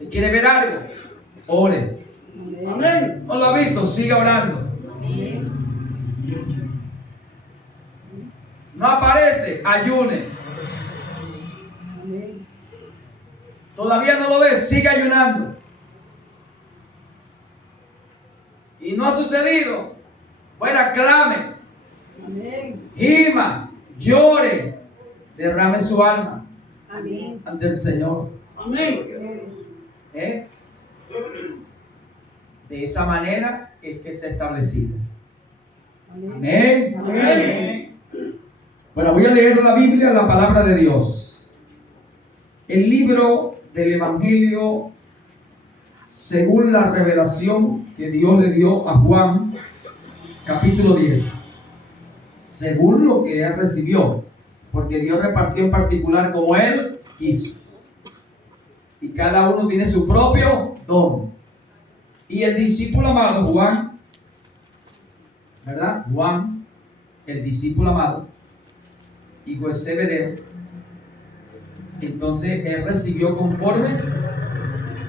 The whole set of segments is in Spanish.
¿Te quiere ver algo? Ore. Amén. ¿No lo ha visto? Siga orando. No aparece, ayune. Todavía no lo ves, sigue ayunando. Y no ha sucedido. Bueno, clame. Gima, llore, derrame su alma ante el Señor. Amén. ¿Eh? De esa manera es que está establecido. Amén. Amén. Bueno, voy a leer la Biblia, la palabra de Dios. El libro del Evangelio según la revelación que Dios le dio a Juan, capítulo 10. Según lo que él recibió, porque Dios repartió en particular como él quiso. Y cada uno tiene su propio don. Y el discípulo amado Juan, ¿verdad? Juan, el discípulo amado, hijo de Zebedeo, entonces él recibió conforme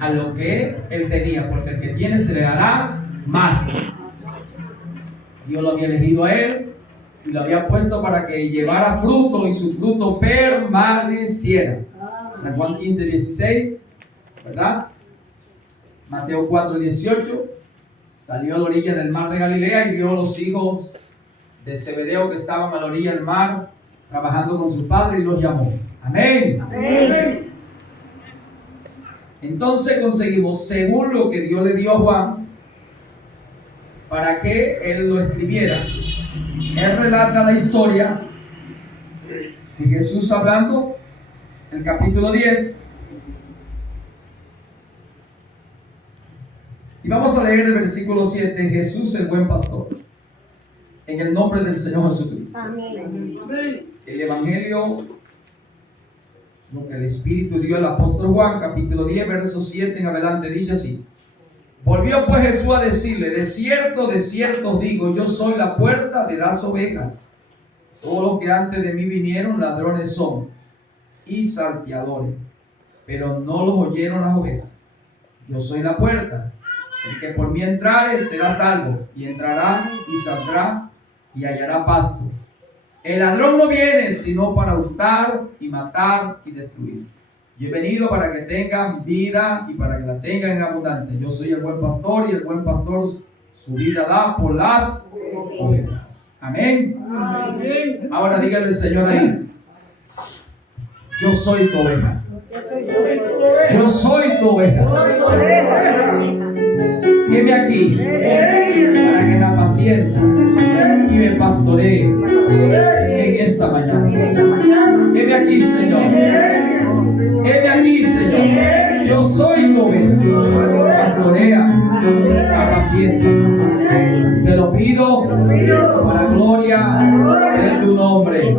a lo que él tenía, porque el que tiene se le dará más. Dios lo había elegido a él y lo había puesto para que llevara fruto y su fruto permaneciera. San Juan 15, 16, ¿verdad? Mateo 4, 18. Salió a la orilla del mar de Galilea y vio a los hijos de Zebedeo que estaban a la orilla del mar trabajando con su padre y los llamó. Amén. Amén. Entonces conseguimos, según lo que Dios le dio a Juan, para que él lo escribiera. Él relata la historia de Jesús hablando, el capítulo 10. Y vamos a leer el versículo 7, Jesús el buen pastor, en el nombre del Señor Jesucristo. Amén. El Evangelio, lo que el Espíritu dio al apóstol Juan, capítulo 10, verso 7 en adelante, dice así. Volvió pues Jesús a decirle, de cierto os digo, yo soy la puerta de las ovejas. Todos los que antes de mí vinieron ladrones son y salteadores, pero no los oyeron las ovejas. Yo soy la puerta. El que por mí entrare será salvo, y entrará y saldrá y hallará pasto. El ladrón no viene sino para hurtar y matar y destruir. Yo he venido para que tengan vida y para que la tengan en abundancia. Yo soy el buen pastor y el buen pastor su vida da por las ovejas. Amén. Amén. Ahora dígale al Señor ahí. Yo soy tu oveja. Yo soy tu oveja. Heme aquí para que me apaciente y me pastoree en esta mañana. Heme aquí, Señor. Heme aquí, Señor. Yo soy tu oveja. Pastorea, apacienta. Te lo pido para gloria de tu nombre.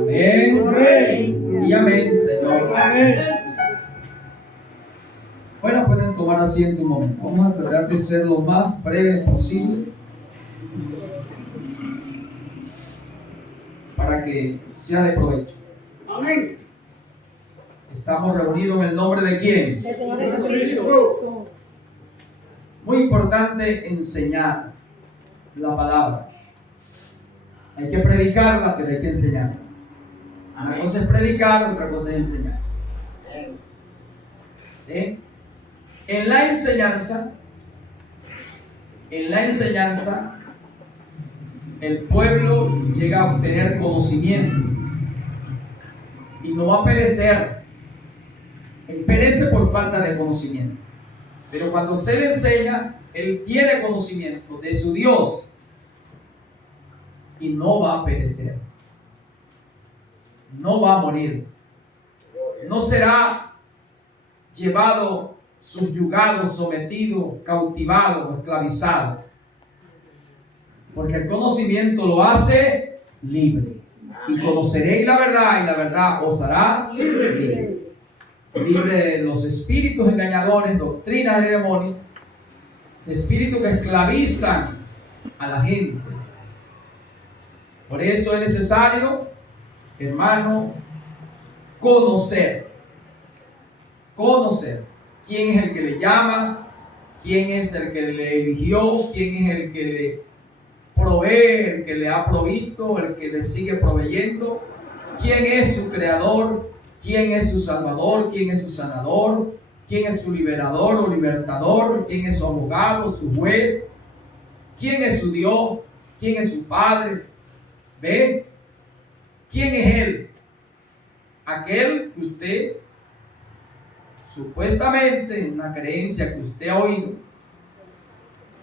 Amén. Y amén, Señor Jesús. Bueno, pueden tomar asiento un momento. Vamos a tratar de ser lo más breve posible para que sea de provecho. Amén. Estamos reunidos en el nombre de ¿quién? El Señor Jesucristo. Muy importante enseñar la palabra. Hay que predicarla, pero hay que enseñarla. Una cosa es predicar, otra cosa es enseñar. ¿Eh? En la enseñanza, el pueblo llega a obtener conocimiento y no va a perecer. Él perece por falta de conocimiento. Pero cuando se le enseña, él tiene conocimiento de su Dios y no va a perecer. No va a morir. No será llevado, subyugado, sometido, cautivado o esclavizado. Porque el conocimiento lo hace libre. Y conoceréis la verdad, y la verdad os hará libre. Libre de los espíritus engañadores, doctrinas de demonios, de espíritus que esclavizan a la gente. Por eso es necesario, hermano, conocer. quién es el que le llama, quién es el que le eligió, quién es el que le provee, el que le ha provisto, el que le sigue proveyendo, quién es su creador, quién es su salvador, quién es su sanador, quién es su liberador o libertador, quién es su abogado, su juez, quién es su Dios, quién es su Padre. ¿Ve? ¿Quién es Él? Aquel que usted supuestamente, en una creencia que usted ha oído,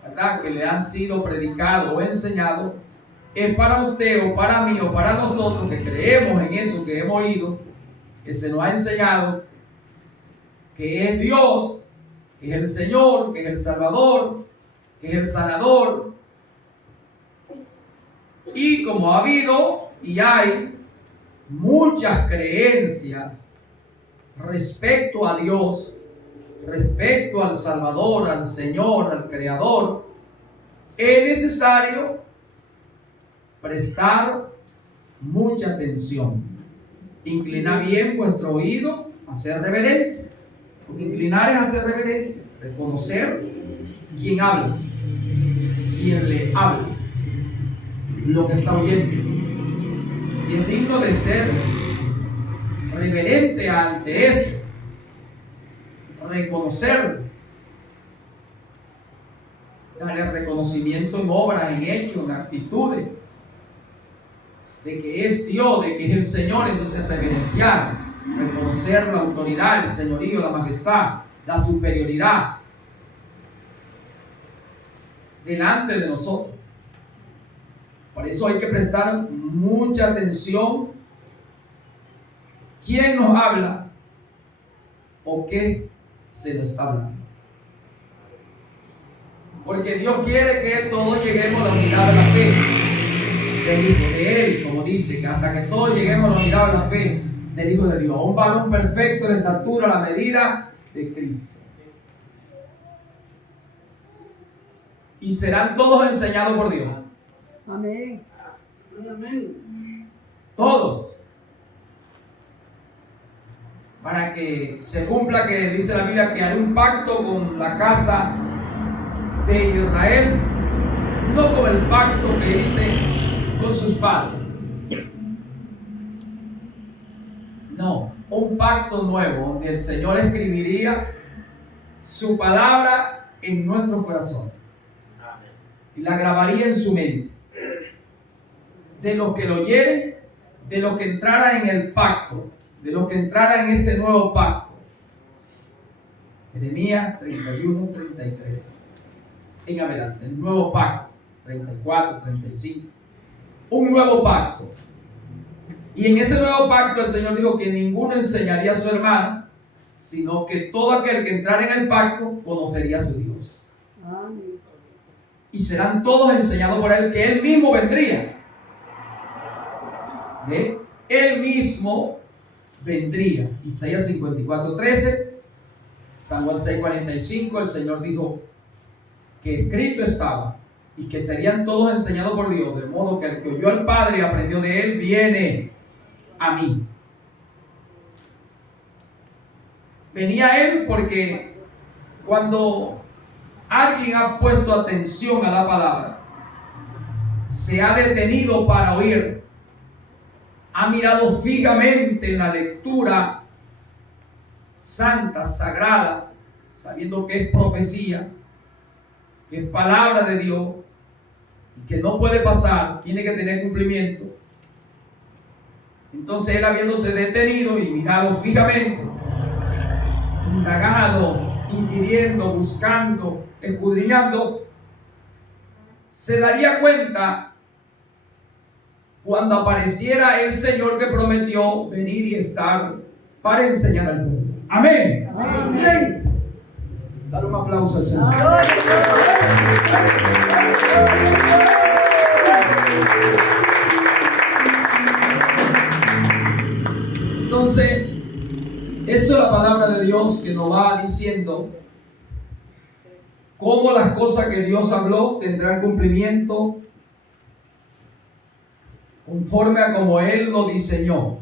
¿verdad?, que le han sido predicado o enseñado, es para usted o para mí o para nosotros que creemos en eso que hemos oído, que se nos ha enseñado, que es Dios, que es el Señor, que es el Salvador, que es el sanador. Y como ha habido y hay muchas creencias respecto a Dios, respecto al Salvador, al Señor, al Creador, es necesario prestar mucha atención. Inclinar bien vuestro oído, hacer reverencia. Porque inclinar es hacer reverencia, reconocer quién habla, quién le habla, lo que está oyendo. Si es digno de ser reverente ante eso, reconocerlo, darle reconocimiento en obras, en hechos, en actitudes, de que es Dios, de que es el Señor. Entonces reverenciar, reconocer la autoridad, el señorío, la majestad, la superioridad delante de nosotros. Por eso hay que prestar mucha atención. ¿Quién nos habla o qué se nos está hablando? Porque Dios quiere que todos lleguemos a la unidad de la fe del Hijo de Él, como dice, que hasta que todos lleguemos a la unidad de la fe del Hijo de Dios, a un varón perfecto de estatura, a la medida de Cristo. Y serán todos enseñados por Dios. Amén. Amén. Todos. Para que se cumpla que dice la Biblia que haré un pacto con la casa de Israel, no con el pacto que hice con sus padres. No, un pacto nuevo donde el Señor escribiría su palabra en nuestro corazón y la grabaría en su mente. De los que lo oyeren, de los que entraran en el pacto, de los que entraran en ese nuevo pacto. Jeremías 31, 33. En adelante, el nuevo pacto, 34, 35. Un nuevo pacto. Y en ese nuevo pacto el Señor dijo que ninguno enseñaría a su hermano, sino que todo aquel que entrara en el pacto conocería a su Dios. Amén. Y serán todos enseñados por Él, que Él mismo vendría. ¿Ve? Él mismo vendría. Isaías 54, 13, Samuel 6, 45, el Señor dijo que escrito estaba y que serían todos enseñados por Dios, de modo que el que oyó al Padre y aprendió de Él viene a mí. Venía Él porque cuando alguien ha puesto atención a la palabra, se ha detenido para oír, ha mirado fijamente en la lectura santa, sagrada, sabiendo que es profecía, que es palabra de Dios, y que no puede pasar, tiene que tener cumplimiento. Entonces él, habiéndose detenido y mirado fijamente, indagado, inquiriendo, buscando, escudriñando, se daría cuenta cuando apareciera el Señor que prometió venir y estar para enseñar al pueblo. Amén. Amén. Dale un aplauso al Señor. Entonces, esto es la palabra de Dios que nos va diciendo cómo las cosas que Dios habló tendrán cumplimiento conforme a como Él lo diseñó.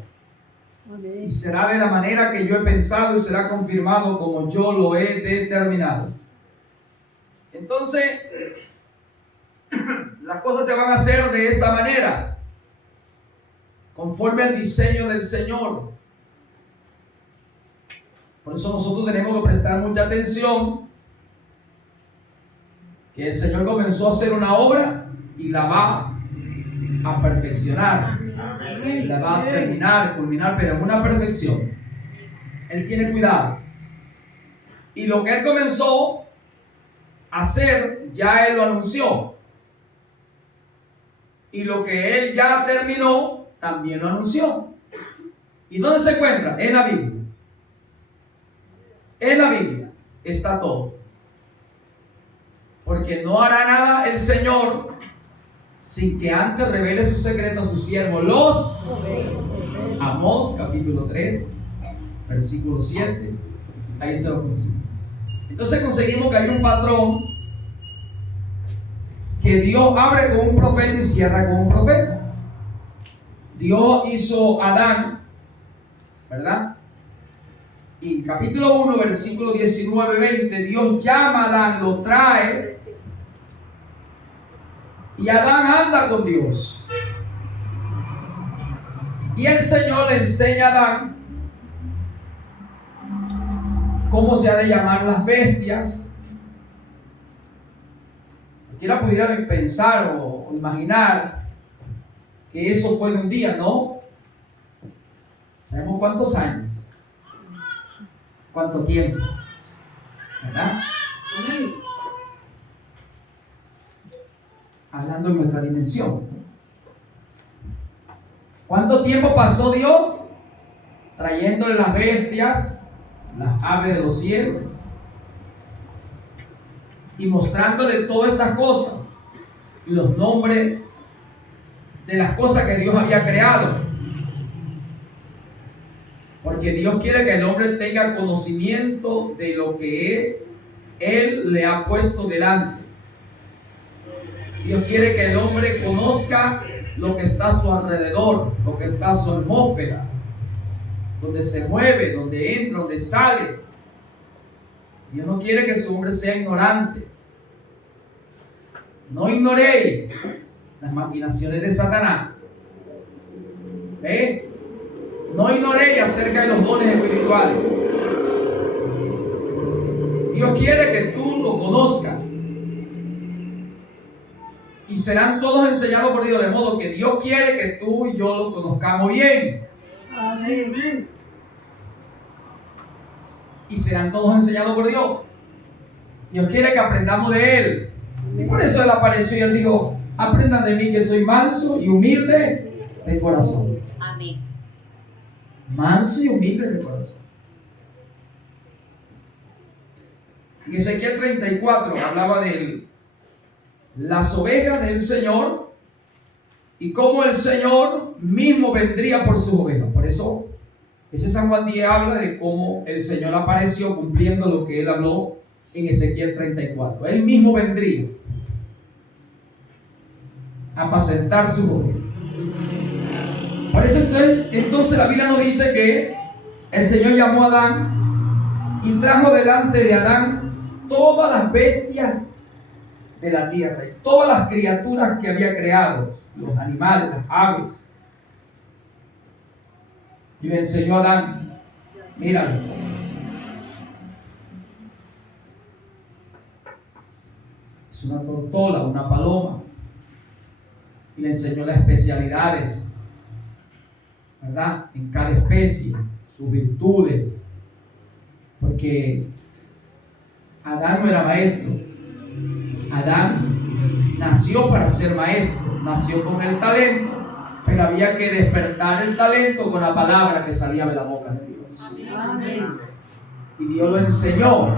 Amén. Y será de la manera que yo he pensado y será confirmado como yo lo he determinado. Entonces, las cosas se van a hacer de esa manera, conforme al diseño del Señor. Por eso nosotros tenemos que prestar mucha atención, que el Señor comenzó a hacer una obra y la va a perfeccionar. La va a terminar, culminar, pero en una perfección. Él tiene cuidado. Y lo que Él comenzó a hacer, ya Él lo anunció. Y lo que Él ya terminó, también lo anunció. ¿Y dónde se encuentra? En la Biblia. En la Biblia está todo. Porque no hará nada el Señor sin que antes revele su secreto a sus siervos, los Amós, capítulo 3, versículo 7. Ahí está lo consigo. Entonces conseguimos que hay un patrón, que Dios abre con un profeta y cierra con un profeta. Dios hizo a Adán, ¿verdad? Y en capítulo 1, versículo 19-20, Dios llama a Adán, lo trae, y Adán anda con Dios. Y el Señor le enseña a Adán cómo se ha de llamar las bestias. Cualquiera pudiera pensar o imaginar que eso fue de un día, ¿no? ¿Sabemos cuántos años? ¿Cuánto tiempo? ¿Verdad? Hablando de nuestra dimensión. ¿Cuánto tiempo pasó Dios trayéndole las bestias, las aves de los cielos, y mostrándole todas estas cosas y los nombres de las cosas que Dios había creado? Porque Dios quiere que el hombre tenga conocimiento de lo que Él le ha puesto delante. Dios quiere que el hombre conozca lo que está a su alrededor, lo que está a su atmósfera, donde se mueve, donde entra, donde sale. Dios no quiere que su hombre sea ignorante. No ignoréis las maquinaciones de Satanás. No ignoréis acerca de los dones espirituales. Dios quiere que tú lo conozcas. Y serán todos enseñados por Dios, de modo que Dios quiere que tú y yo lo conozcamos bien. Amén. Y serán todos enseñados por Dios. Dios quiere que aprendamos de Él. Y por eso Él apareció y Él dijo: aprendan de mí que soy manso y humilde de corazón. Amén. Manso y humilde de corazón. En Ezequiel 34 hablaba de las ovejas del Señor y cómo el Señor mismo vendría por sus ovejas. Por eso ese San Juan 10 habla de cómo el Señor apareció cumpliendo lo que Él habló en Ezequiel 34. Él mismo vendría a apacentar sus ovejas. Por eso entonces la Biblia nos dice que el Señor llamó a Adán y trajo delante de Adán todas las bestias de la tierra y todas las criaturas que había creado, los animales, las aves. Y le enseñó a Adán: míralo, es una tortola, una paloma. Y le enseñó las especialidades, ¿verdad? En cada especie, sus virtudes. Porque Adán no era maestro. Adán nació para ser maestro, nació con el talento, pero había que despertar el talento con la palabra que salía de la boca de Dios. Amén. Y Dios lo enseñó.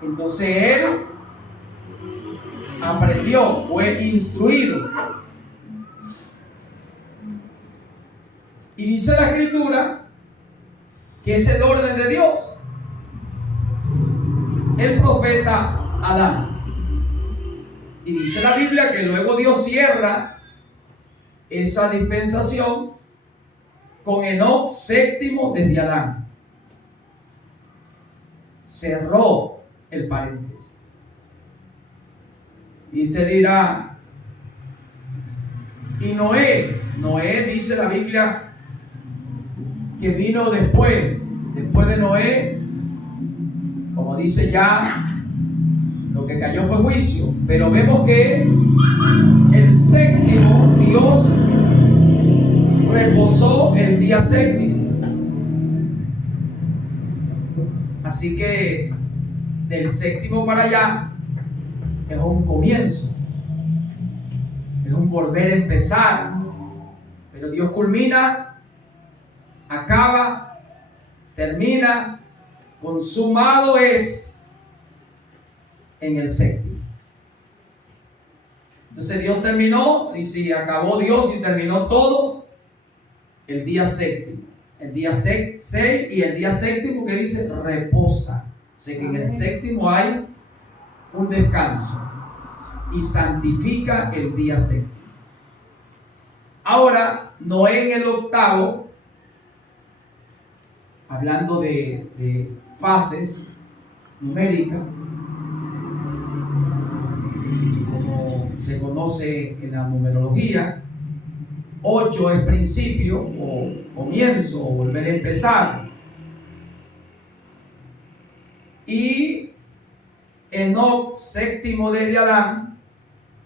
Entonces él aprendió, fue instruido. Y dice la Escritura que es el orden de Dios. El profeta Adán. Y dice la Biblia que luego Dios cierra esa dispensación con Enoc, séptimo desde Adán. Cerró el paréntesis. Y usted dirá, ¿y Noé? Noé, dice la Biblia, que vino después de Noé, como dice ya, lo que cayó fue juicio, pero vemos que el séptimo, Dios reposó el día séptimo. Así que del séptimo para allá es un comienzo, es un volver a empezar, pero Dios culmina, acaba, termina, consumado es en el séptimo. Entonces Dios terminó, y si acabó Dios y terminó todo, el día séptimo, el día 6 y el día séptimo que dice reposa. O sea que en el séptimo hay un descanso y santifica el día séptimo. Ahora, Noé en el octavo, hablando de fases numéricas, como se conoce en la numerología, 8 es principio o comienzo o volver a empezar. Y Enoc, séptimo desde Adán,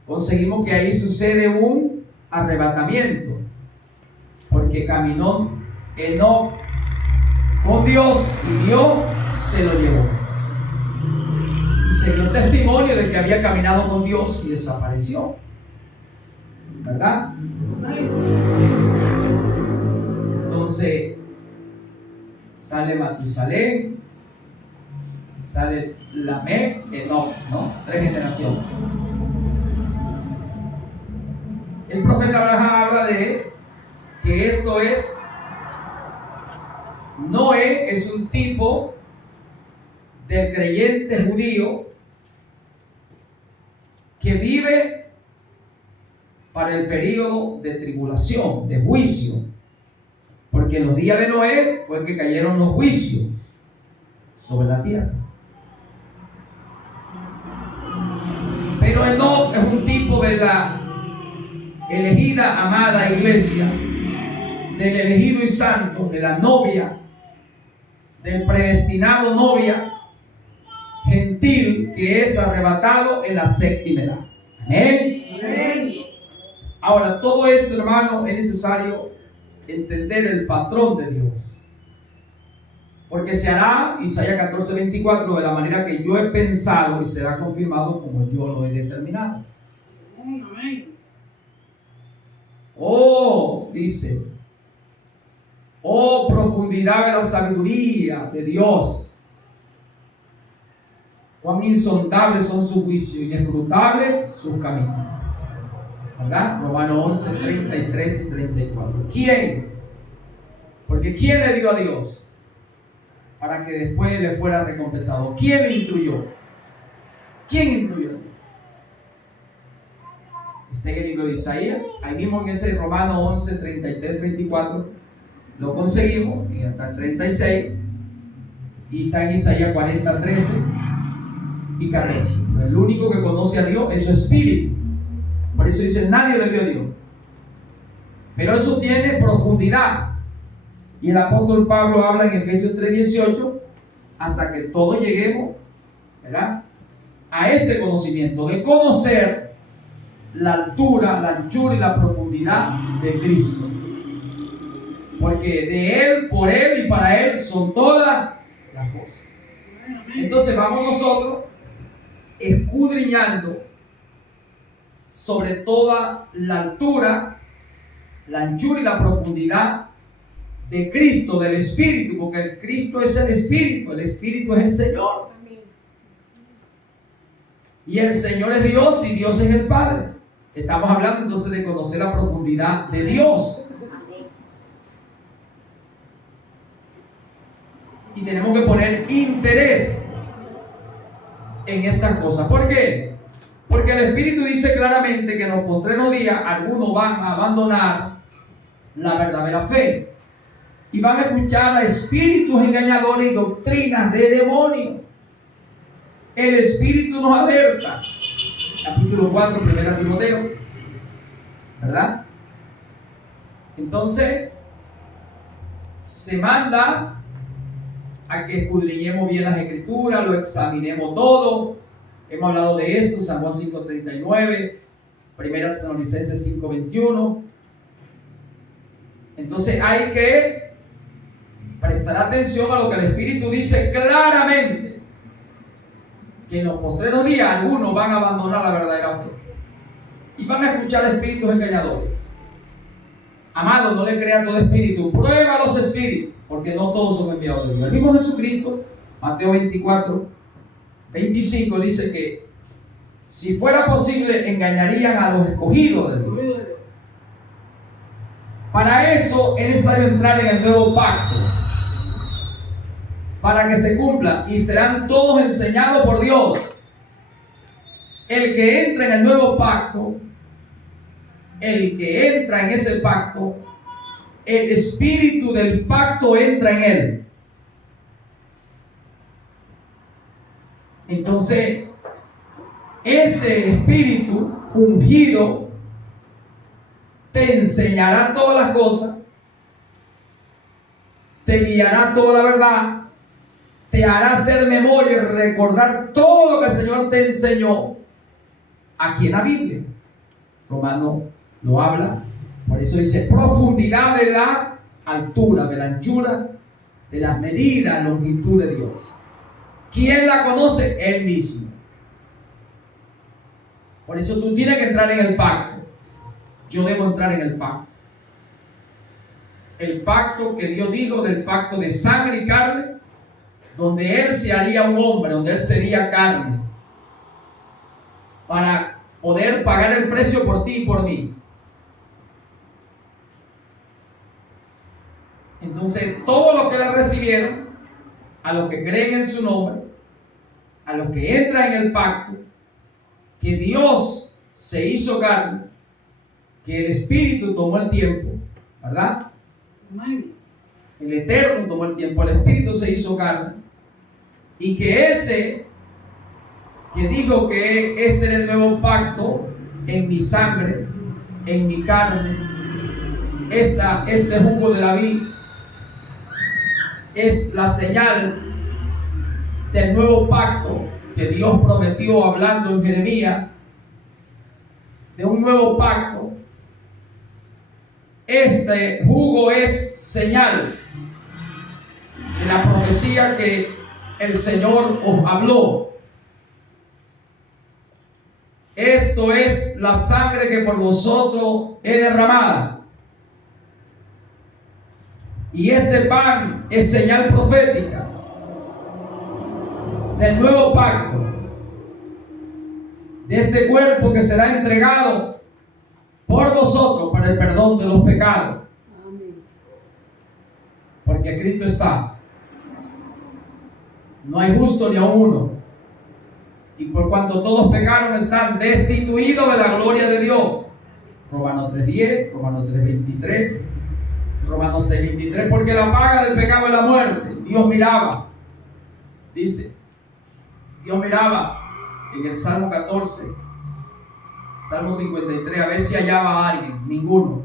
conseguimos que ahí sucede un arrebatamiento, porque caminó Enoc con Dios y Dios se lo llevó. Y se dio testimonio de que había caminado con Dios y desapareció, ¿verdad? Entonces sale Matusalén, sale Lamec, Enoc, ¿no? 3 generaciones. El profeta Abraham habla de que esto es, Noé es un tipo del creyente judío que vive para el periodo de tribulación, de juicio, porque en los días de Noé fue que cayeron los juicios sobre la tierra. Pero Enoc es un tipo de la elegida, amada iglesia, del elegido y santo, de la novia, del predestinado novia gentil que es arrebatado en la séptima edad. Amén. Amén. Ahora, todo esto, hermano, es necesario entender el patrón de Dios, porque se hará, Isaías 14:24, de la manera que yo he pensado y será confirmado como yo lo he determinado. Amén. Oh, dice, oh profundidad de la sabiduría de Dios, cuán insondables son sus juicios, inescrutables sus caminos, ¿verdad? Romanos 11, 33 y 34. ¿Quién? Porque ¿quién le dio a Dios para que después le fuera recompensado? ¿Quién le instruyó? ¿Quién instruyó? Está en el libro de Isaías, ahí mismo en ese Romanos 11, 33, 34, lo conseguimos, y hasta el 36, y está en Isaías 40, 13 y 14. El único que conoce a Dios es su espíritu. Por eso dice, nadie le dio a Dios. Pero eso tiene profundidad. Y el apóstol Pablo habla en Efesios 3:18, hasta que todos lleguemos, ¿verdad?, a este conocimiento, de conocer la altura, la anchura y la profundidad de Cristo. Porque de Él, por Él y para Él son todas las cosas. Entonces vamos nosotros escudriñando sobre toda la altura, la anchura y la profundidad de Cristo, del Espíritu, porque el Cristo es el Espíritu es el Señor. Y el Señor es Dios y Dios es el Padre. Estamos hablando entonces de conocer la profundidad de Dios. Y tenemos que poner interés en estas cosas. ¿Por qué? Porque el Espíritu dice claramente que en los postreros días algunos van a abandonar la verdadera fe y van a escuchar a espíritus engañadores y doctrinas de demonios. El Espíritu nos alerta. Capítulo 4, 1 Timoteo, ¿verdad? Entonces, se manda a que escudriñemos bien las Escrituras, lo examinemos todo. Hemos hablado de esto, San Juan 5:39, 1 Tesalonicenses 5:21. Entonces hay que prestar atención a lo que el Espíritu dice claramente, que en los postreros días algunos van a abandonar la verdadera fe y van a escuchar espíritus engañadores. Amado, no le crea a todo espíritu, prueba los espíritus, porque no todos son enviados de Dios. El mismo Jesucristo, Mateo 24:25, dice que si fuera posible engañarían a los escogidos de Dios. Para eso es necesario entrar en el nuevo pacto, para que se cumpla, y serán todos enseñados por Dios. El que entra en el nuevo pacto, el que entra en ese pacto, el espíritu del pacto entra en él. Entonces, ese espíritu ungido te enseñará todas las cosas, te guiará toda la verdad, te hará hacer memoria y recordar todo lo que el Señor te enseñó aquí en la Biblia. Romano lo habla, por eso dice profundidad de la altura, de la anchura, de las medidas, longitud de Dios. ¿Quién la conoce? Él mismo. Por eso tú tienes que entrar en el pacto. Yo debo entrar en el pacto. El pacto que Dios dijo, del pacto de sangre y carne, donde Él se haría un hombre, donde Él sería carne, para poder pagar el precio por ti y por mí. Entonces, todos los que le recibieron, a los que creen en su nombre, a los que entran en el pacto, que Dios se hizo carne, que el Espíritu tomó el tiempo, ¿verdad? El Eterno tomó el tiempo, el Espíritu se hizo carne, y que ese que dijo que este era el nuevo pacto en mi sangre, en mi carne, este jugo de la vid es la señal del nuevo pacto que Dios prometió hablando en Jeremías, de un nuevo pacto. Este jugo es señal de la profecía que el Señor os habló. Esto es la sangre que por vosotros es derramada. Y este pan es señal profética del nuevo pacto, de este cuerpo que será entregado por vosotros para el perdón de los pecados. Porque escrito está: no hay justo ni aun uno, y por cuanto todos pecaron están destituidos de la gloria de Dios. Romanos 3:10, Romanos 3:23, Romanos 6:23, porque la paga del pecado es la muerte. Dios miraba, dice, Dios miraba en el Salmo 14, Salmo 53, a ver si hallaba a alguien, ninguno.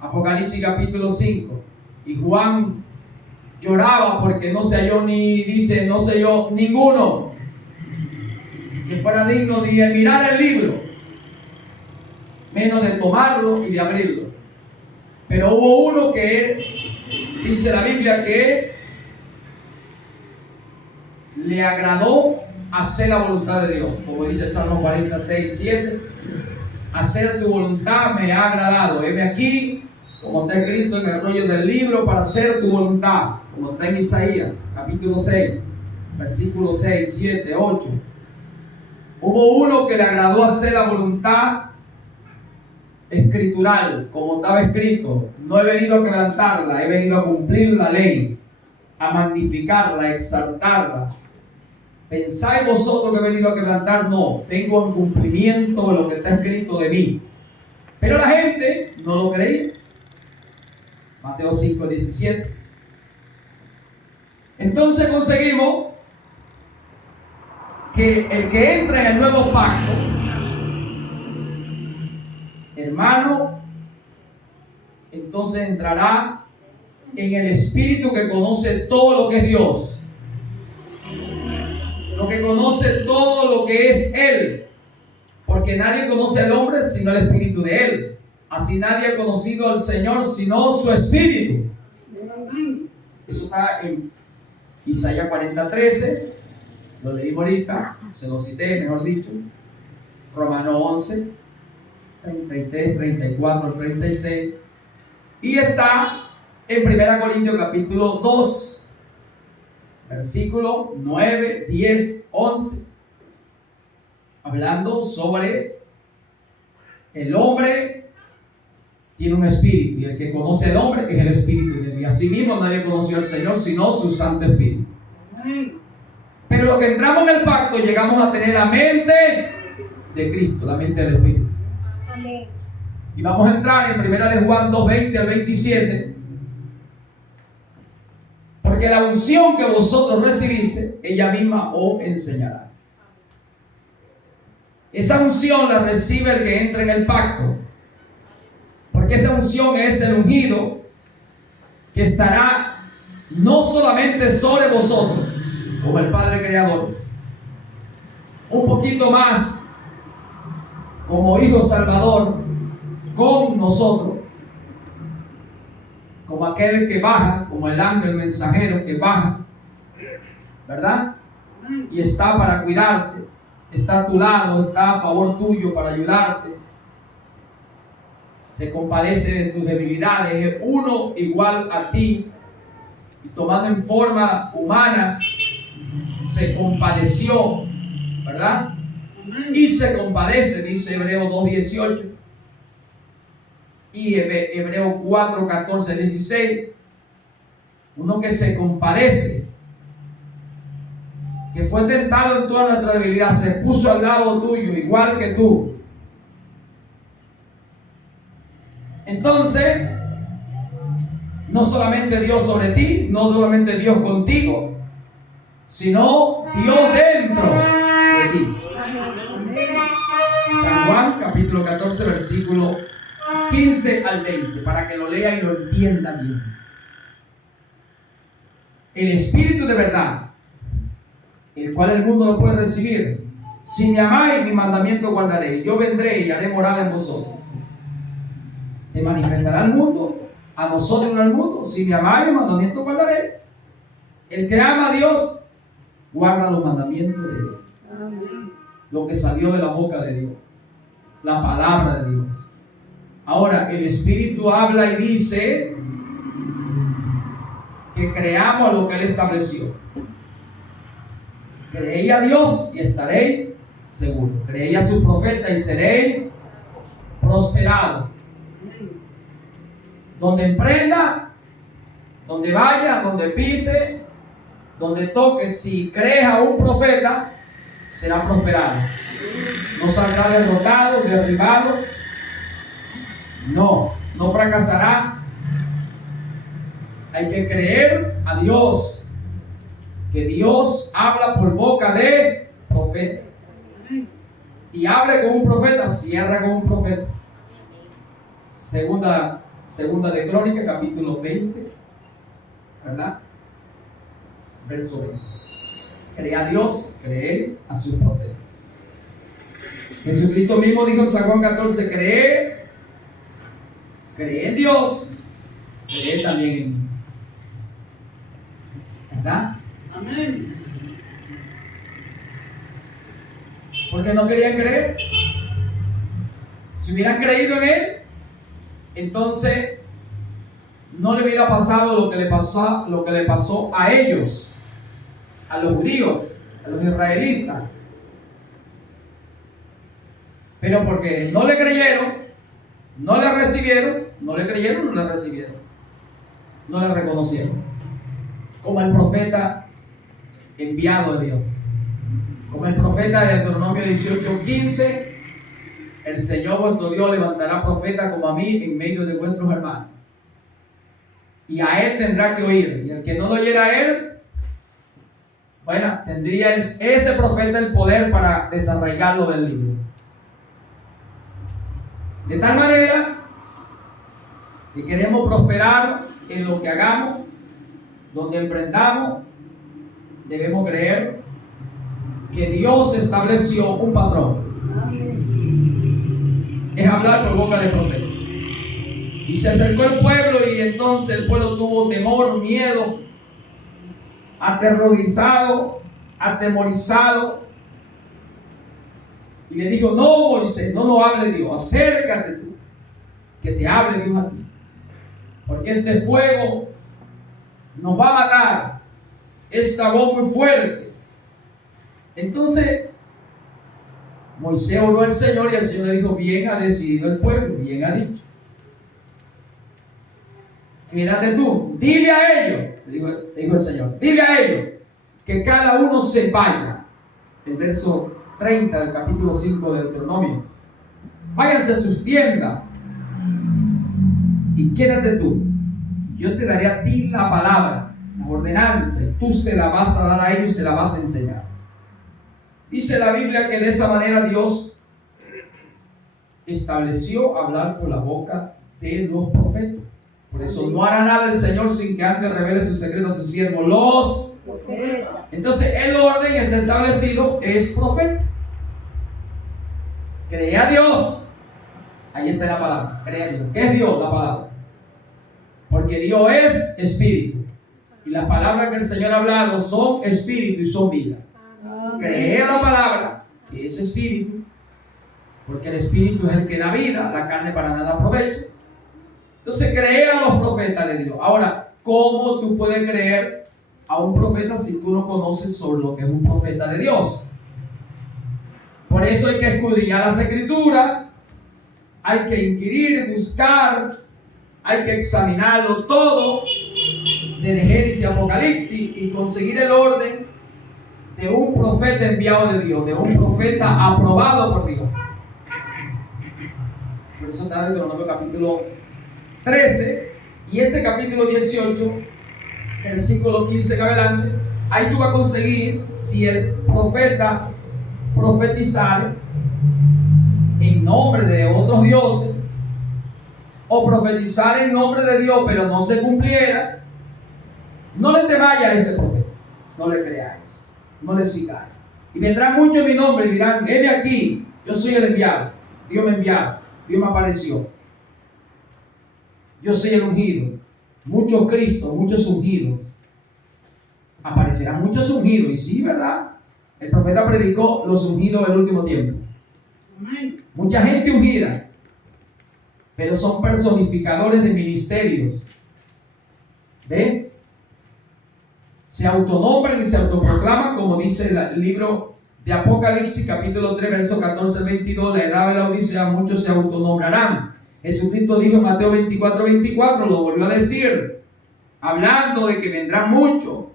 Apocalipsis capítulo 5, y Juan lloraba porque no se halló no se halló ninguno que fuera digno ni de mirar el libro, menos de tomarlo y de abrirlo. Pero hubo uno que dice la Biblia que le agradó hacer la voluntad de Dios, como dice el Salmo 46:7, hacer tu voluntad me ha agradado. Heme aquí, como está escrito en el rollo del libro, para hacer tu voluntad, como está en Isaías capítulo 6, versículos 6, 7, 8. Hubo uno que le agradó hacer la voluntad escritural, como estaba escrito: no he venido a quebrantarla, he venido a cumplir la ley, a magnificarla, a exaltarla. ¿Pensáis vosotros que he venido a quebrantar? No, vengo en cumplimiento de lo que está escrito de mí. Pero la gente no lo creía. Mateo 5:17. Entonces conseguimos que el que entra en el nuevo pacto, hermano, entonces entrará en el Espíritu que conoce todo lo que es Dios, lo que conoce todo lo que es Él, porque nadie conoce al hombre sino el Espíritu de Él. Así nadie ha conocido al Señor sino su Espíritu. Eso está en Isaías 40:13, lo leímos ahorita, se lo cité, mejor dicho. Romanos 11, 33, 34, 36. Y está en 1 Corintios capítulo 2, versículo 9, 10, 11, hablando sobre el hombre tiene un espíritu, y el que conoce al hombre es el espíritu de Dios. Y así mismo nadie conoció al Señor sino su Santo Espíritu. Pero los que entramos en el pacto llegamos a tener la mente de Cristo, la mente del Espíritu. Y vamos a entrar en 1 de Juan 2:20 al 27. Porque la unción que vosotros recibiste, ella misma os enseñará. Esa unción la recibe el que entra en el pacto. Porque esa unción es el ungido que estará no solamente sobre vosotros, como el Padre Creador, un poquito más como Hijo Salvador con nosotros, como aquel que baja, como el ángel mensajero que baja, ¿verdad? Y está para cuidarte, está a tu lado, está a favor tuyo para ayudarte. Se compadece de tus debilidades, es uno igual a ti, y tomando en forma humana, se compadeció, ¿verdad? Y se compadece, dice Hebreos 2:18 y Hebreos 4:14, 16. Uno que se compadece, que fue tentado en toda nuestra debilidad, se puso al lado tuyo, igual que tú. Entonces, no solamente Dios sobre ti, no solamente Dios contigo, sino Dios dentro de ti. San Juan capítulo 14 versículo 15 al 20, para que lo lea y lo entienda bien. El Espíritu de verdad, el cual el mundo no puede recibir. Si me amáis, mi mandamiento guardaréis. Yo vendré y haré morada en vosotros. Te manifestará al mundo, a nosotros en el mundo. Si me amáis, mi mandamiento guardaré. El que ama a Dios guarda los mandamientos de Dios. Lo que salió de la boca de Dios, la palabra de Dios. Ahora, el Espíritu habla y dice que creamos a lo que Él estableció. Creéis a Dios y estaréis seguros. Creéis a su profeta y seréis prosperados. Donde emprenda, donde vaya, donde pise, donde toque, si crees a un profeta, será prosperado. No saldrá derrotado, derribado. No fracasará. Hay que creer a Dios, que Dios habla por boca de profeta. Y hable con un profeta, cierra con un profeta. Segunda de Crónicas, capítulo 20, ¿verdad? Verso 20. Cree a Dios, cree a sus profetas. Jesucristo mismo dijo en San Juan 14, cree en Dios, cree también en mí. ¿Verdad? Amén. ¿Por qué no querían creer? Si hubieran creído en Él, entonces no le hubiera pasado lo que le pasó a ellos, a los judíos, a los israelitas. Pero porque no le creyeron, no le recibieron, no le creyeron, no le recibieron, no le reconocieron como el profeta enviado de Dios, como el profeta de Deuteronomio 18:15. El Señor vuestro Dios levantará profeta como a mí en medio de vuestros hermanos. y a él tendrá que oír. Y el que no lo oyera a él, bueno, tendría ese profeta el poder para desarraigarlo del libro. De tal manera que queremos prosperar en lo que hagamos, donde emprendamos, debemos creer que Dios estableció un patrón. Es hablar por boca del profeta. Y se acercó el pueblo, y entonces el pueblo tuvo temor, miedo, aterrorizado, atemorizado. Y le dijo: no, Moisés, no hable Dios, acércate tú, que te hable Dios a ti. Porque este fuego nos va a matar, esta voz muy fuerte. Entonces Moisés oró al Señor, y el Señor le dijo: bien ha decidido el pueblo, bien ha dicho. Quédate tú, dile a ellos, le dijo el Señor, dile a ellos que cada uno se vaya. El verso 30 del capítulo 5 de Deuteronomio. Váyanse a sus tiendas y quédate tú. Yo te daré a ti la palabra, la ordenanza, y tú se la vas a dar a ellos y se la vas a enseñar. Dice la Biblia que de esa manera Dios estableció hablar por la boca de los profetas. Por eso no hará nada el Señor sin que antes revele sus secretos a sus siervos, los profetas. Entonces el orden está establecido, es profeta. Cree a Dios. Ahí está la palabra, cree a Dios. ¿Qué es Dios? La palabra. Porque Dios es espíritu, y las palabras que el Señor ha hablado son espíritu y son vida. Cree la palabra, que es espíritu, porque el espíritu es el que da vida, la carne para nada aprovecha. Entonces cree a los profetas de Dios. Ahora, ¿cómo tú puedes creer a un profeta si tú no conoces sobre lo que es un profeta de Dios? Por eso hay que escudriñar las escrituras, hay que inquirir, buscar, hay que examinarlo todo, desde Génesis a Apocalipsis, y conseguir el orden de un profeta enviado de Dios, de un profeta aprobado por Dios. Por eso está Deuteronomio capítulo 13 y este capítulo 18, versículo 15 en adelante. Ahí tú vas a conseguir si el profeta profetizara en nombre de otros dioses, o profetizar en nombre de Dios pero no se cumpliera. No le temáis a ese profeta, no le creáis, no le sigáis. Y vendrán muchos en mi nombre y dirán: heme aquí, yo soy el enviado, Dios me envió, Dios me apareció, yo soy el ungido. Muchos Cristos, muchos ungidos. Aparecerán muchos ungidos, y sí, ¿verdad? El profeta predicó los ungidos del último tiempo. Mucha gente ungida, pero son personificadores de ministerios. ¿Ve? Se autonombran y se autoproclaman, como dice el libro de Apocalipsis, capítulo 3, verso 14 al 22. La edad de la Odisea, muchos se autonombrarán. Jesucristo dijo en Mateo 24, lo volvió a decir, hablando de que vendrán muchos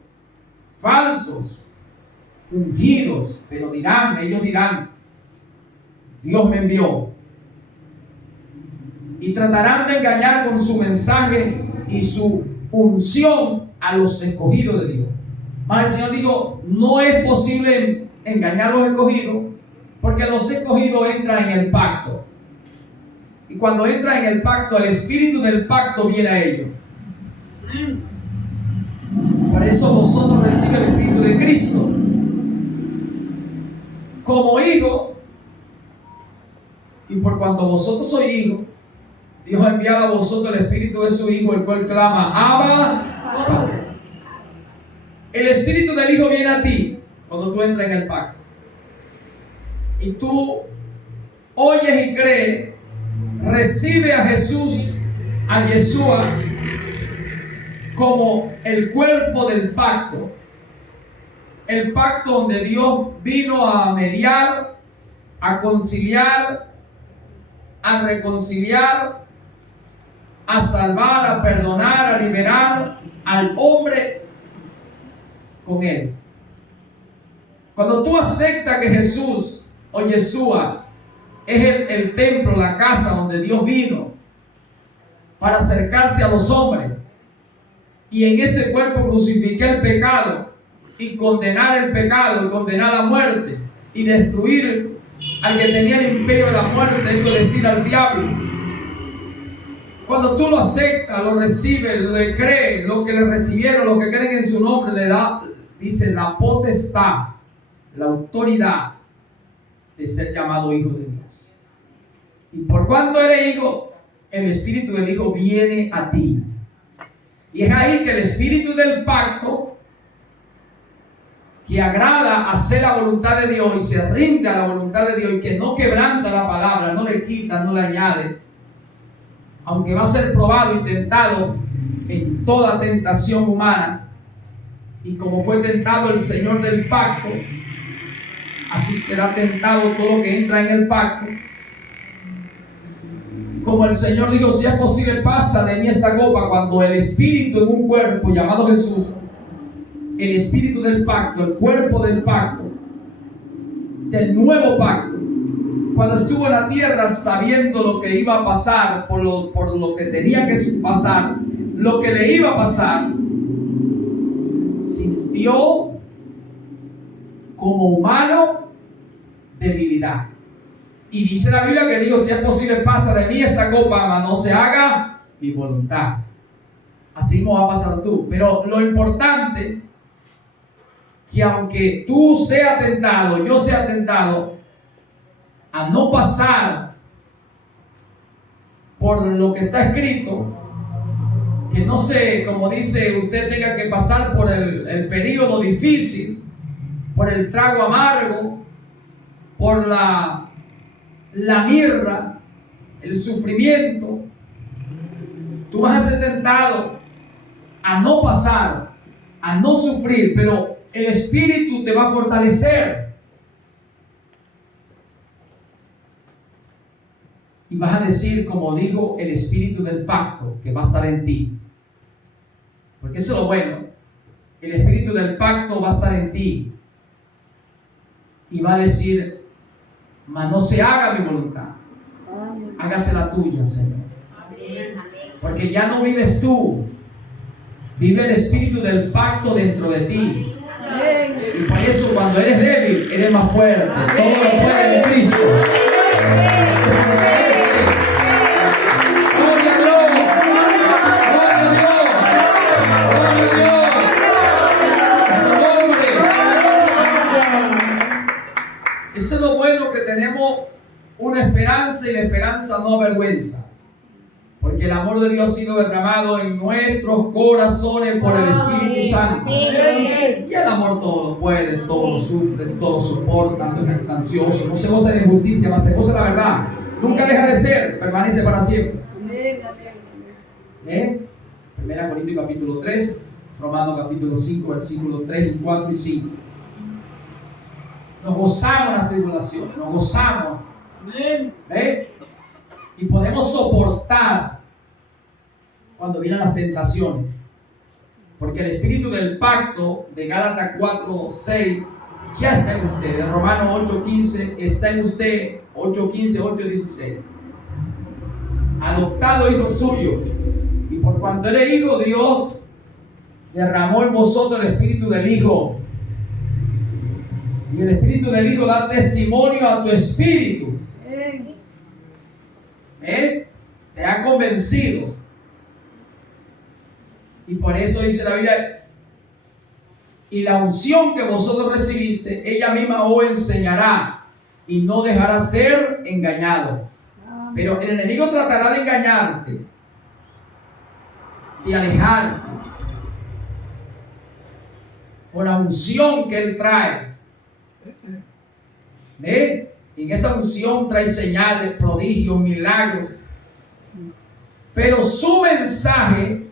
falsos, ungidos, pero ellos dirán: Dios me envió. Y tratarán de engañar con su mensaje y su unción a los escogidos de Dios. Mas el Señor dijo: no es posible engañar a los escogidos, porque los escogidos entran en el pacto. Y cuando entran en el pacto, el espíritu del pacto viene a ellos. Por eso vosotros recibís el espíritu de Cristo como hijos, y por cuanto vosotros sois hijos, Dios ha enviado a vosotros el espíritu de su Hijo, el cual clama: Abba. El espíritu del Hijo viene a ti cuando tú entras en el pacto, y tú oyes y crees, recibe a Jesús, a Yeshua, como el cuerpo del pacto. El pacto donde Dios vino a mediar, a conciliar, a reconciliar, a salvar, a perdonar, a liberar al hombre con él. Cuando tú aceptas que Jesús o Yeshua es el templo, la casa donde Dios vino para acercarse a los hombres, y en ese cuerpo crucifiqué el pecado y condenar el pecado y condenar la muerte y destruir al que tenía el imperio de la muerte, esto es decir, al diablo. Cuando tú lo aceptas, lo recibes, le crees, lo que le recibieron, los que creen en su nombre, le da, dice, la potestad, la autoridad de ser llamado hijo de Dios. Y por cuanto eres hijo, el espíritu del hijo viene a ti. Y es ahí que el espíritu del pacto, que agrada hacer la voluntad de Dios y se rinde a la voluntad de Dios y que no quebranta la palabra, no le quita, no le añade, aunque va a ser probado y tentado en toda tentación humana, y como fue tentado el Señor del pacto, así será tentado todo lo que entra en el pacto. Como el Señor dijo, si es posible, pasa de mí esta copa, cuando el espíritu en un cuerpo llamado Jesús, el espíritu del pacto, el cuerpo del pacto, del nuevo pacto, cuando estuvo en la tierra sabiendo lo que iba a pasar, por lo que tenía que pasar, lo que le iba a pasar, sintió como humano debilidad. Y dice la Biblia que dijo, si es posible, pasa de mí esta copa, mas no se haga mi voluntad. Así mismo va a pasar tú. Pero lo importante, que aunque tú seas tentado, yo sea tentado, a no pasar por lo que está escrito, que no sé, como dice, usted tenga que pasar por el periodo difícil, por el trago amargo, por la mirra, el sufrimiento. Tú vas a ser tentado a no pasar, a no sufrir, pero el Espíritu te va a fortalecer. Y vas a decir, como dijo el Espíritu del pacto, que va a estar en ti. Porque eso es lo bueno. El Espíritu del pacto va a estar en ti. Y va a decir, mas no se haga mi voluntad, hágase la tuya, Señor. Porque ya no vives tú, vive el espíritu del pacto dentro de ti. Y por eso cuando eres débil, eres más fuerte. Todo lo puede en Cristo. Gloria a Dios, gloria a Dios, gloria a Dios, su nombre. Eso es lo bueno, que tenemos una esperanza, y la esperanza no avergüenza, porque el amor de Dios ha sido derramado en nuestros corazones por el Espíritu Santo. Y el amor todo lo puede, todo lo sufre, todo lo soporta, no es ansioso, no se goza de la injusticia, mas se goza de la verdad. Nunca deja de ser, permanece para siempre. 1 Corintios capítulo 3, Romanos capítulo 5, versículos 3, 4 y 5. Nos gozamos en las tribulaciones, nos gozamos. Y podemos soportar cuando vienen las tentaciones, porque el espíritu del pacto de Gálatas 4:6 ya está en usted. De Romanos 8:15 está en usted. 8:15, 8:16. Adoptado hijo suyo, y por cuanto eres hijo, Dios derramó en vosotros el espíritu del hijo, y el espíritu del hijo da testimonio a tu espíritu. Te ha convencido. Y por eso dice la Biblia, y la unción que vosotros recibiste, ella misma os enseñará, y no dejará ser engañado. Pero el enemigo tratará de engañarte, de alejarte, con la unción que él trae. En esa unción trae señales, prodigios, milagros. Pero su mensaje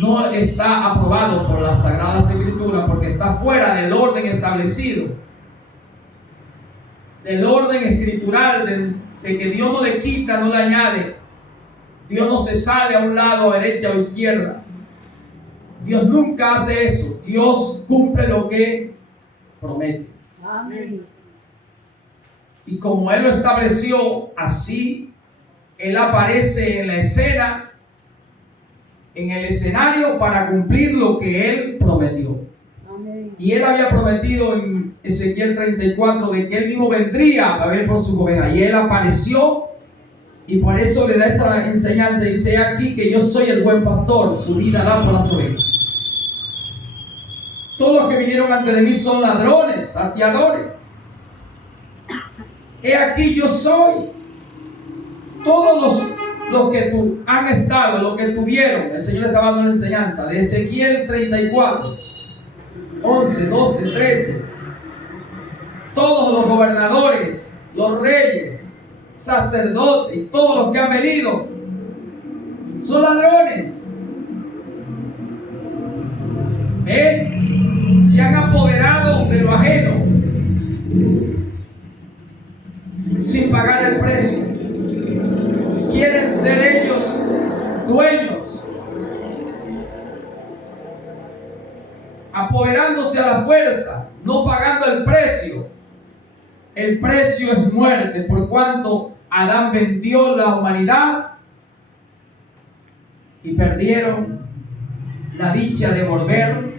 no está aprobado por las Sagradas Escrituras, porque está fuera del orden establecido, del orden escritural, de que Dios no le quita, no le añade. Dios no se sale a un lado, a derecha o izquierda. Dios nunca hace eso. Dios cumple lo que promete. Amén. Y como Él lo estableció, así Él aparece en la escena en el escenario para cumplir lo que Él prometió. Amén. Y Él había prometido en Ezequiel 34 de que Él mismo vendría a ver por sus ovejas. Y Él apareció y por eso le da esa enseñanza. Dice aquí que yo soy el buen pastor, su vida da por las ovejas. Todos los que vinieron antes de mí son ladrones, salteadores. He aquí yo soy. Todos los que han estado, los que tuvieron, el Señor estaba dando una enseñanza de Ezequiel 34, 11, 12, 13. Todos los gobernadores, los reyes, sacerdotes y todos los que han venido son ladrones. Se han apoderado de lo ajeno sin pagar el precio. Quieren ser ellos dueños, apoderándose a la fuerza, no pagando el precio. El precio es muerte, por cuanto Adán vendió la humanidad y perdieron la dicha de volver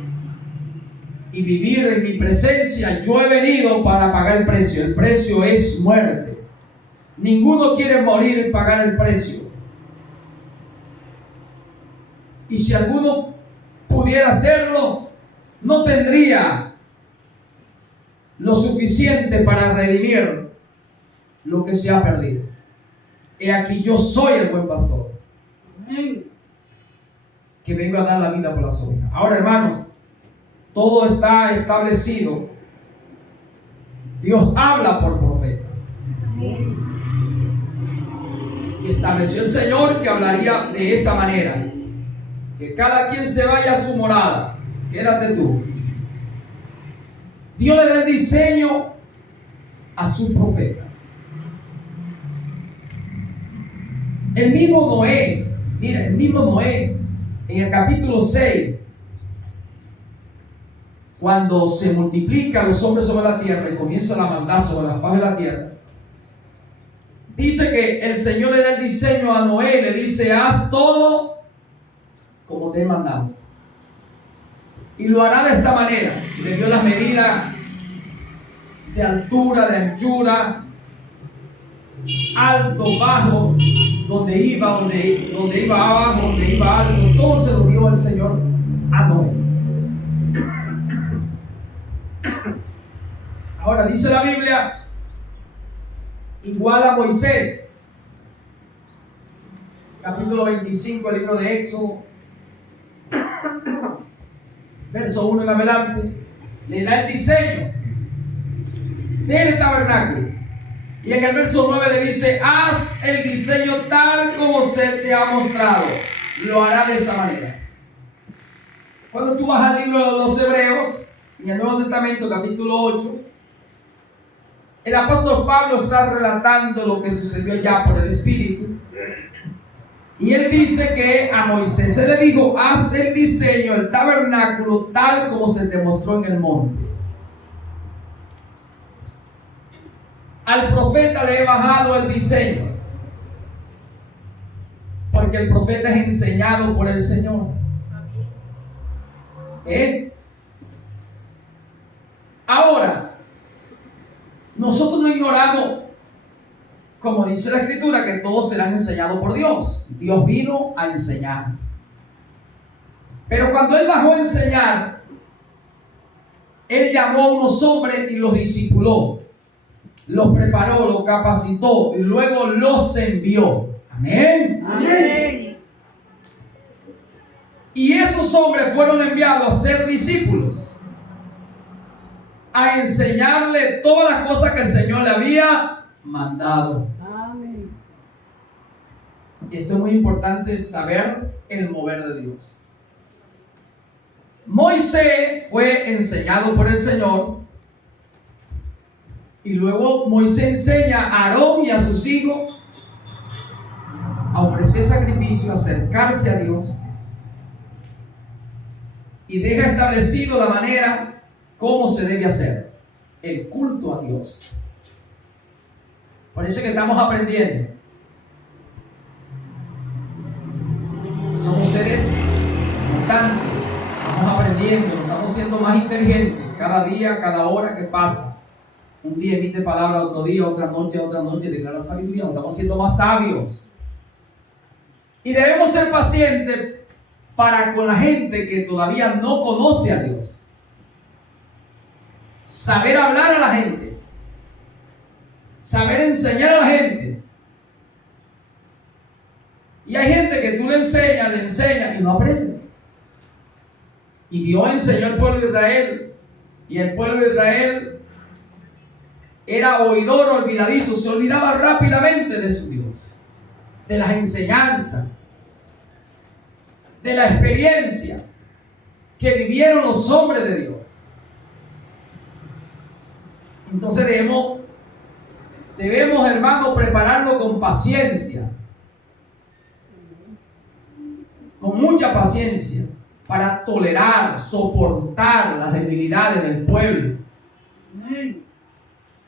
y vivir en mi presencia. Yo he venido para pagar el precio. El precio es muerte. Ninguno quiere morir y pagar el precio. Y si alguno pudiera hacerlo, no tendría lo suficiente para redimir lo que se ha perdido. He aquí yo soy el buen pastor, que vengo a dar la vida por las ovejas. Ahora, hermanos, todo está establecido. Dios habla por profeta. Y estableció el Señor que hablaría de esa manera. Que cada quien se vaya a su morada. Quédate tú. Dios le da el diseño a su profeta. El mismo Noé, mira, el mismo Noé, en el capítulo 6, cuando se multiplican los hombres sobre la tierra y comienza la maldad sobre la faz de la tierra, dice que el Señor le da el diseño a Noé, le dice: haz todo como te he mandado. Y lo hará de esta manera. Y le dio las medidas de altura, de anchura, alto, bajo, donde iba abajo, donde iba alto. Todo se lo dio el Señor a Noé. Ahora dice la Biblia, igual a Moisés, capítulo 25 del libro de Éxodo, verso 1 en adelante, le da el diseño del tabernáculo. Y en el verso 9 le dice: haz el diseño tal como se te ha mostrado. Lo hará de esa manera. Cuando tú vas al libro de los Hebreos, en el Nuevo Testamento, capítulo 8, el apóstol Pablo está relatando lo que sucedió ya por el Espíritu. Y él dice que a Moisés se le dijo: haz el diseño, el tabernáculo, tal como se te mostró en el monte. Al profeta le he bajado el diseño, porque el profeta es enseñado por el Señor. Ahora, nosotros no ignoramos, como dice la Escritura, que todos serán enseñados por Dios. Dios vino a enseñar. Pero cuando Él bajó a enseñar, Él llamó a unos hombres y los discipuló, los preparó, los capacitó y luego los envió. Amén. Amén. Y esos hombres fueron enviados a ser discípulos, a enseñarle todas las cosas que el Señor le había mandado. Amén. Esto es muy importante, saber el mover de Dios. Moisés fue enseñado por el Señor, y luego Moisés enseña a Aarón y a sus hijos a ofrecer sacrificio, a acercarse a Dios, y deja establecido la manera cómo se debe hacer el culto a Dios. Parece que estamos aprendiendo. Somos seres aprendiendo, estamos siendo más inteligentes cada día, cada hora que pasa. Un día emite palabra, otro día, otra noche declara sabiduría. Estamos siendo más sabios. Y debemos ser pacientes para con la gente que todavía no conoce a Dios. Saber hablar a la gente. Saber enseñar a la gente. Y hay gente que tú le enseñas y no aprende. Y Dios enseñó al pueblo de Israel. Y el pueblo de Israel era oidor olvidadizo. Se olvidaba rápidamente de su Dios. De las enseñanzas. De la experiencia que vivieron los hombres de Dios. Entonces debemos, hermano, prepararnos con paciencia. Con mucha paciencia. Para tolerar, soportar las debilidades del pueblo.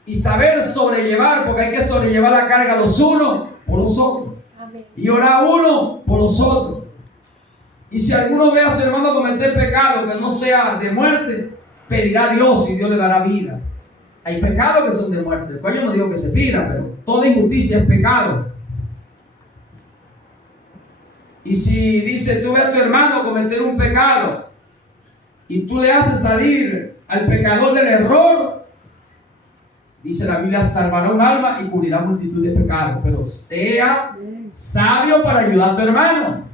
Y saber sobrellevar, porque hay que sobrellevar la carga los unos por los otros. Y orar uno por los otros. Y si alguno ve a su hermano cometer pecado que no sea de muerte, pedirá a Dios y Dios le dará vida. Hay pecados que son de muerte, el cual yo no digo que se pida, pero toda injusticia es pecado. Y si dice, tú ves a tu hermano cometer un pecado y tú le haces salir al pecador del error, dice la Biblia, salvará un alma y cubrirá multitud de pecados. Pero sea sabio para ayudar a tu hermano.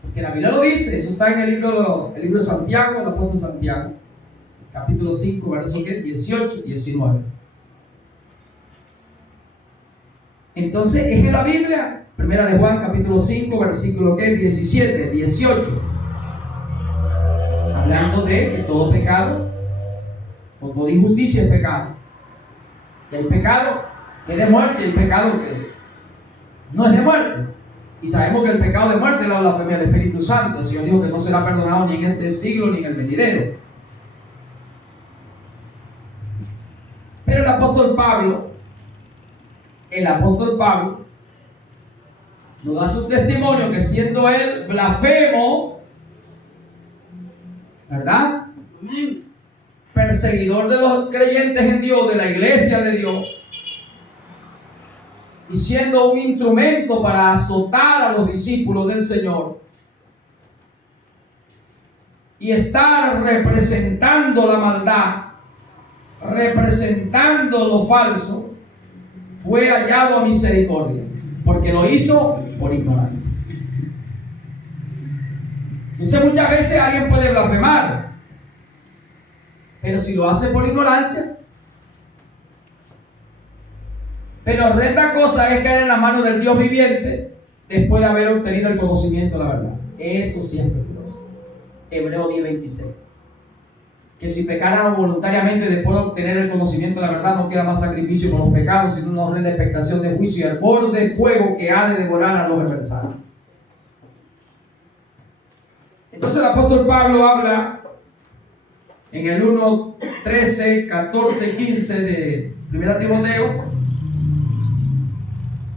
Porque la Biblia lo dice, eso está en el libro de Santiago, el apóstol Santiago, capítulo 5, verso 18, 19. Entonces, es en la Biblia, primera de Juan, capítulo 5, versículo 17, 18. Hablando de que todo pecado o toda injusticia es pecado. Y hay pecado que es de muerte y hay pecado que no es de muerte. Y sabemos que el pecado de muerte es la blasfemia del Espíritu Santo. El Señor dijo que no será perdonado ni en este siglo ni en el venidero. Pero el apóstol Pablo nos da su testimonio que siendo él blasfemo, ¿verdad? Perseguidor de los creyentes en Dios, de la iglesia de Dios, y siendo un instrumento para azotar a los discípulos del Señor, y estar representando la maldad, representando lo falso, fue hallado a misericordia, porque lo hizo por ignorancia. Entonces muchas veces alguien puede blasfemar, pero si lo hace por ignorancia. Pero horrenda cosa es caer en la mano del Dios viviente después de haber obtenido el conocimiento de la verdad. Eso sí es peligroso. Hebreo 10:26. Que si pecaran voluntariamente después de obtener el conocimiento de la verdad, no queda más sacrificio por los pecados, sino una horrenda expectación de juicio y hervor de fuego que ha de devorar a los adversarios. Entonces el apóstol Pablo habla en el 1, 13, 14, 15 de 1 Timoteo,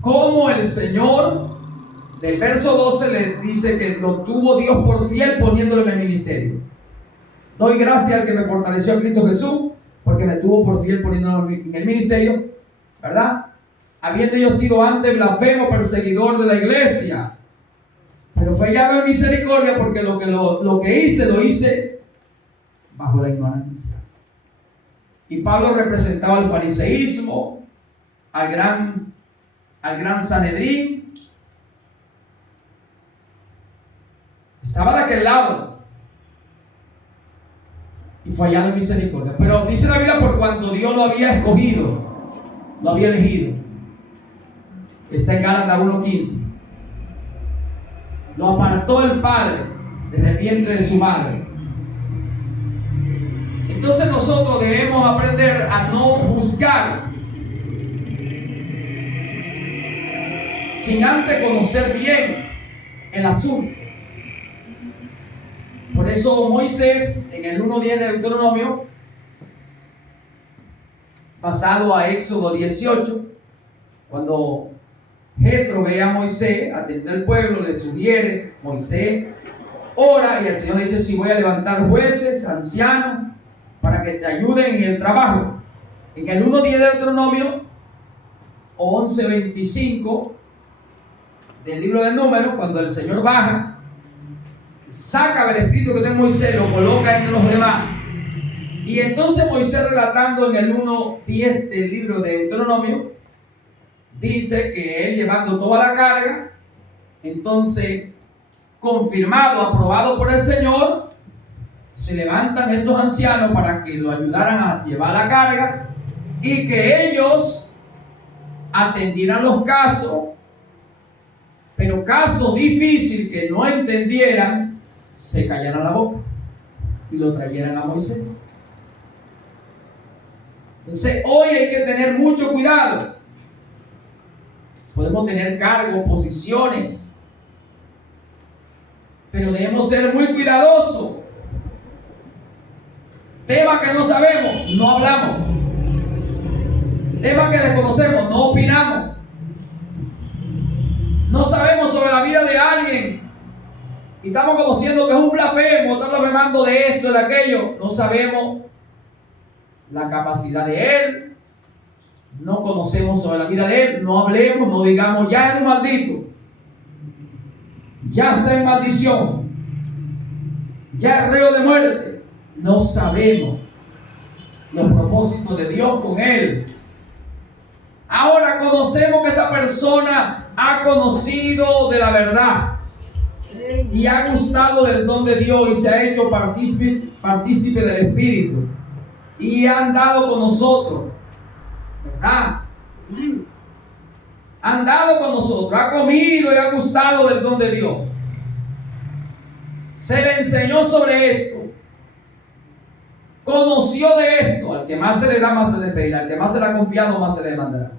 cómo el Señor, del verso 12, le dice que lo tuvo Dios por fiel poniéndolo en el ministerio. Doy gracias al que me fortaleció a Cristo Jesús, porque me tuvo por fiel poniéndolo en el ministerio, ¿verdad? Habiendo yo sido antes blasfemo, perseguidor de la iglesia, pero fue hallado en misericordia, porque lo que hice, lo hice bajo la ignorancia. Y Pablo representaba al fariseísmo, al gran Sanedrín. Estaba de aquel lado y fue hallado en misericordia. Pero dice la Biblia, por cuanto Dios lo había escogido, lo había elegido. Está en Gálatas 1:15. Lo apartó el Padre desde el vientre de su madre. Entonces nosotros debemos aprender a no juzgar sin antes conocer bien el asunto. Por eso Moisés, en el 1:10 de Deuteronomio, pasado a Éxodo 18, cuando Jetro ve a Moisés atender al pueblo, le sugiere: Moisés, ora y el Señor le dice: si voy a levantar jueces, ancianos, para que te ayuden en el trabajo. En el 1:10 de Deuteronomio, o 11:25 del libro de Números, cuando el Señor baja, saca el espíritu que tiene Moisés, lo coloca entre los demás. Y entonces Moisés, relatando en el 1:10 del libro de Deuteronomio, dice que él, llevando toda la carga, entonces, confirmado, aprobado por el Señor, se levantan estos ancianos para que lo ayudaran a llevar la carga y que ellos atendieran los casos, pero casos difíciles que no entendieran, se callaran la boca y lo trajeran a Moisés. Entonces, hoy hay que tener mucho cuidado. Podemos tener cargos, posiciones, pero debemos ser muy cuidadosos. Temas que no sabemos, no hablamos. Temas que desconocemos, no opinamos. No sabemos sobre la vida de alguien y estamos conociendo que es un blasfemo, está blasfemando de esto, de aquello. No sabemos la capacidad de él, no conocemos sobre la vida de él. No hablemos, no digamos: ya es un maldito, ya está en maldición, ya es reo de muerte. No sabemos los propósitos de Dios con él. Ahora conocemos que esa persona ha conocido de la verdad y ha gustado del don de Dios y se ha hecho partícipe del Espíritu y ha andado con nosotros, ¿verdad? Ha andado con nosotros, ha comido y ha gustado del don de Dios. Se le enseñó sobre esto, conoció de esto. Al que más se le da, más se le pedirá. Al que más se le ha confiado, más se le mandará.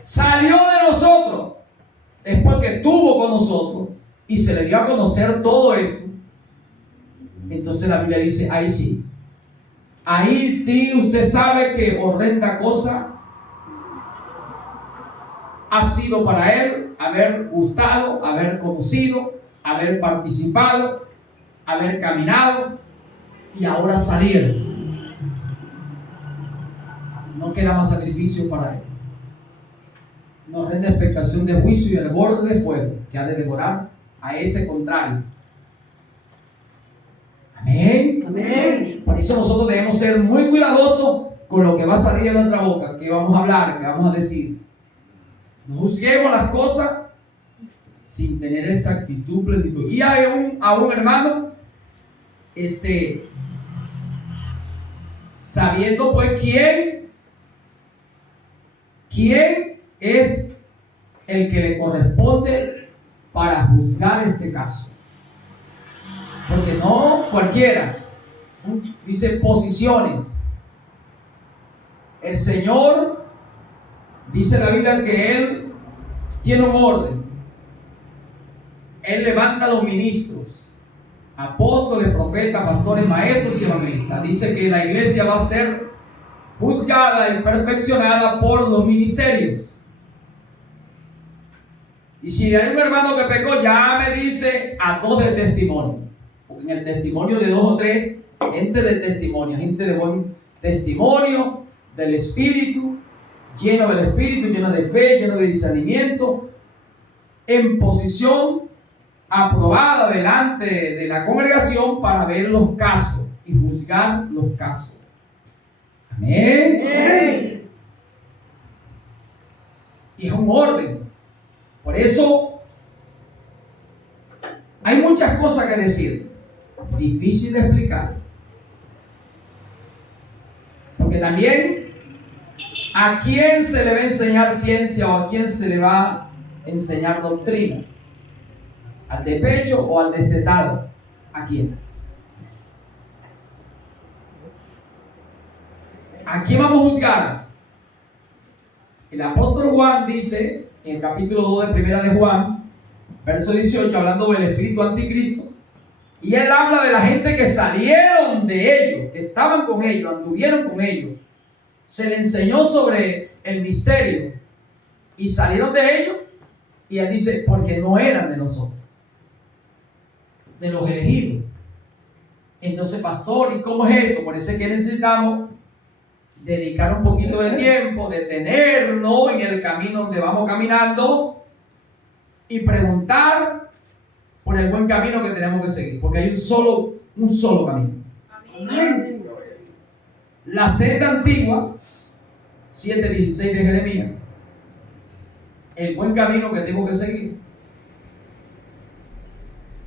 Salió de nosotros después que estuvo con nosotros y se le dio a conocer todo esto. Entonces la Biblia dice: ahí sí usted sabe que horrenda cosa ha sido para él haber gustado, haber conocido, haber participado, haber caminado y ahora salir. No queda más sacrificio para él. Nos rinde expectación de juicio y el borde de fuego que ha de devorar a ese contrario. Amén. Amén. Por eso nosotros debemos ser muy cuidadosos con lo que va a salir de nuestra boca, que vamos a hablar, que vamos a decir. No juzguemos las cosas sin tener esa actitud, plenitud. Y a un hermano, sabiendo pues quién es el que le corresponde para juzgar este caso. Porque no cualquiera. Dice posiciones. El Señor, dice la Biblia, que Él tiene un orden. Él levanta a los ministros, apóstoles, profetas, pastores, maestros y evangelistas. Dice que la iglesia va a ser juzgada y perfeccionada por los ministerios. Y si hay un hermano que pecó, ya me dice a dos de testimonio. Porque en el testimonio de 2 o 3, gente de testimonio, gente de buen testimonio, del Espíritu, lleno del Espíritu, lleno de fe, lleno de discernimiento, en posición aprobada delante de la congregación para ver los casos y juzgar los casos. Amén. Amén. Y es un orden. Por eso hay muchas cosas que decir, difícil de explicar. Porque también, ¿a quién se le va a enseñar ciencia o a quién se le va a enseñar doctrina? ¿Al de pecho o al destetado? ¿A quién? ¿A quién vamos a juzgar? El apóstol Juan dice, en el capítulo 2 de Primera de Juan, verso 18, hablando del espíritu anticristo, y él habla de la gente que salieron de ellos, que estaban con ellos, anduvieron con ellos, se le enseñó sobre el misterio y salieron de ellos, y él dice, porque no eran de nosotros. de los elegidos. Entonces, pastor, ¿y cómo es esto? Por eso es que necesitamos dedicar un poquito de tiempo, detenernos en el camino donde vamos caminando y preguntar por el buen camino que tenemos que seguir, porque hay un solo camino. Amén. La senda antigua, 7:16 de Jeremías, el buen camino que tengo que seguir.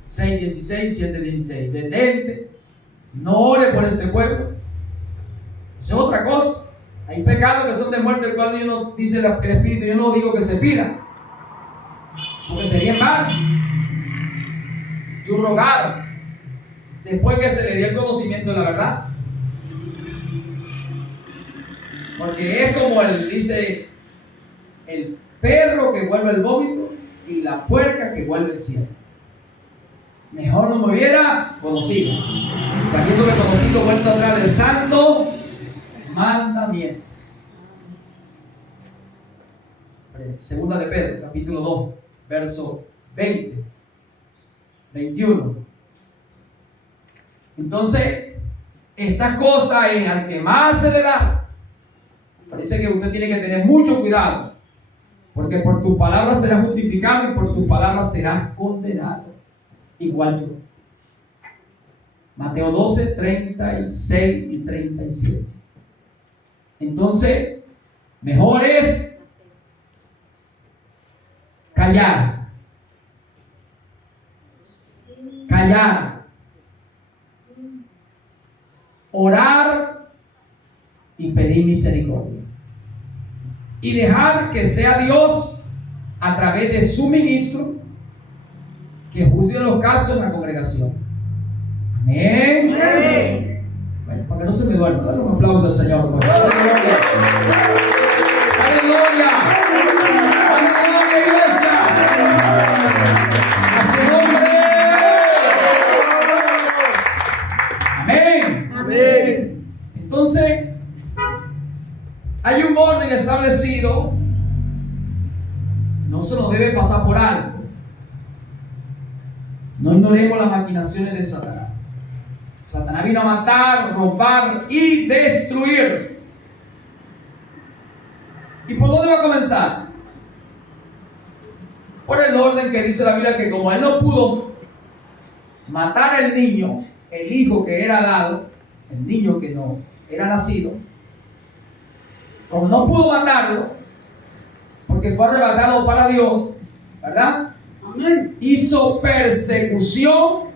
6:16, 7:16, detente, no ore por este pueblo. Eso es otra cosa. Hay pecados que son de muerte, el cual yo no, dice el Espíritu, yo no digo que se pida, porque sería mal. Tú rogar después que se le dio el conocimiento de la verdad, porque es como dice el perro que vuelve el vómito y la puerca que vuelve el cielo. Mejor no me hubiera conocido, que habiéndome conocido vuelto atrás del santo mandamiento. Segunda de Pedro, capítulo 2, verso 20, 21. Entonces, esta cosa es al que más se le da. Parece que usted tiene que tener mucho cuidado, porque por tus palabras serás justificado y por tus palabras serás condenado. Igual yo. Mateo 12, 36 y 37. Entonces, mejor es callar. Callar. Orar y pedir misericordia. Y dejar que sea Dios, a través de su ministro, que juzgue los casos en la congregación. Amén. Amén. Bueno, para que no se me duerma, dale un aplauso al Señor. Pues. Dale gloria. Dale gloria. Dale gloria, iglesia. A su nombre. Amén. Amén. Entonces, hay un orden establecido. No se nos debe pasar por alto. No ignoremos las maquinaciones de Satanás. Satanás vino a matar, robar y destruir. ¿Y por dónde va a comenzar? Por el orden que dice la Biblia, que como él no pudo matar al niño, el hijo que era dado, el niño que no era nacido, como no pudo matarlo, porque fue arrebatado para Dios, ¿verdad? Amén. Hizo persecución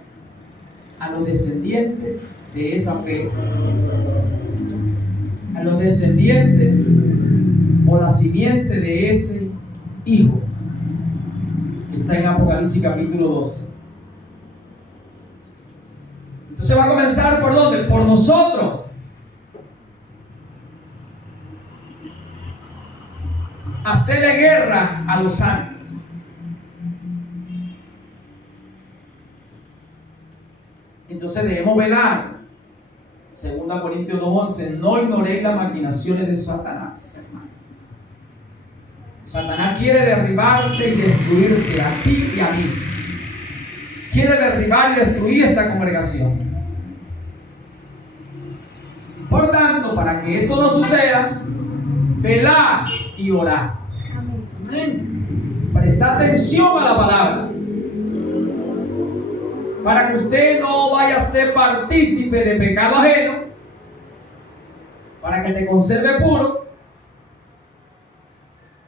a los descendientes de esa fe, a los descendientes o la simiente de ese hijo. Está en Apocalipsis capítulo 12. Entonces va a comenzar ¿por dónde? Por nosotros. Hacerle guerra a los santos. Entonces debemos velar. 2 Corintios 2:11. No ignoréis las maquinaciones de Satanás, hermano. Satanás quiere derribarte y destruirte a ti y a mí. Quiere derribar y destruir esta congregación. Por tanto, para que esto no suceda, velar y orar. Amén. Presta atención a la palabra, para que usted no vaya a ser partícipe de pecado ajeno, para que te conserve puro,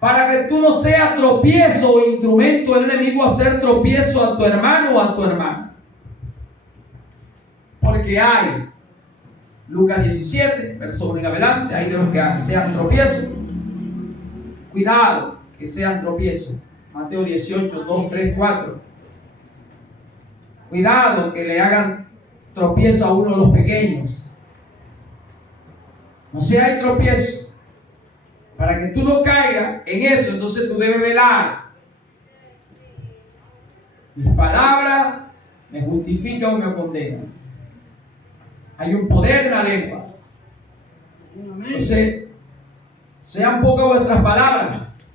para que tú no seas tropiezo o instrumento del enemigo a hacer tropiezo a tu hermano o a tu hermana. Porque hay, Lucas 17, verso 1 en adelante, hay de los que sean tropiezos. Cuidado, que sean tropiezos. Mateo 18, 2, 3, 4. Cuidado que le hagan tropiezo a uno de los pequeños. No sea el tropiezo. Para que tú no caigas en eso, entonces tú debes velar. Mis palabras me justifican o me condenan. Hay un poder en la lengua. Entonces, sean pocas vuestras palabras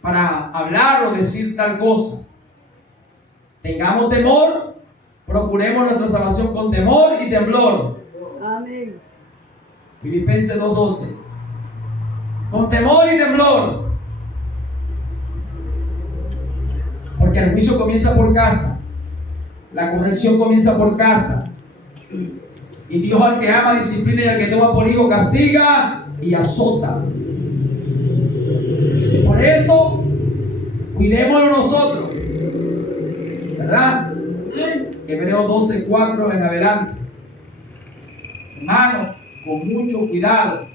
para hablar o decir tal cosa. Tengamos temor, procuremos nuestra salvación con temor y temblor. Amén. Filipenses 2:12. Con temor y temblor. Porque el juicio comienza por casa. La corrección comienza por casa. Y Dios al que ama disciplina y al que toma por hijo castiga y azota. Por eso, cuidémonos nosotros. ¿Verdad? Hebreos 12:4 en adelante. Hermano, con mucho cuidado.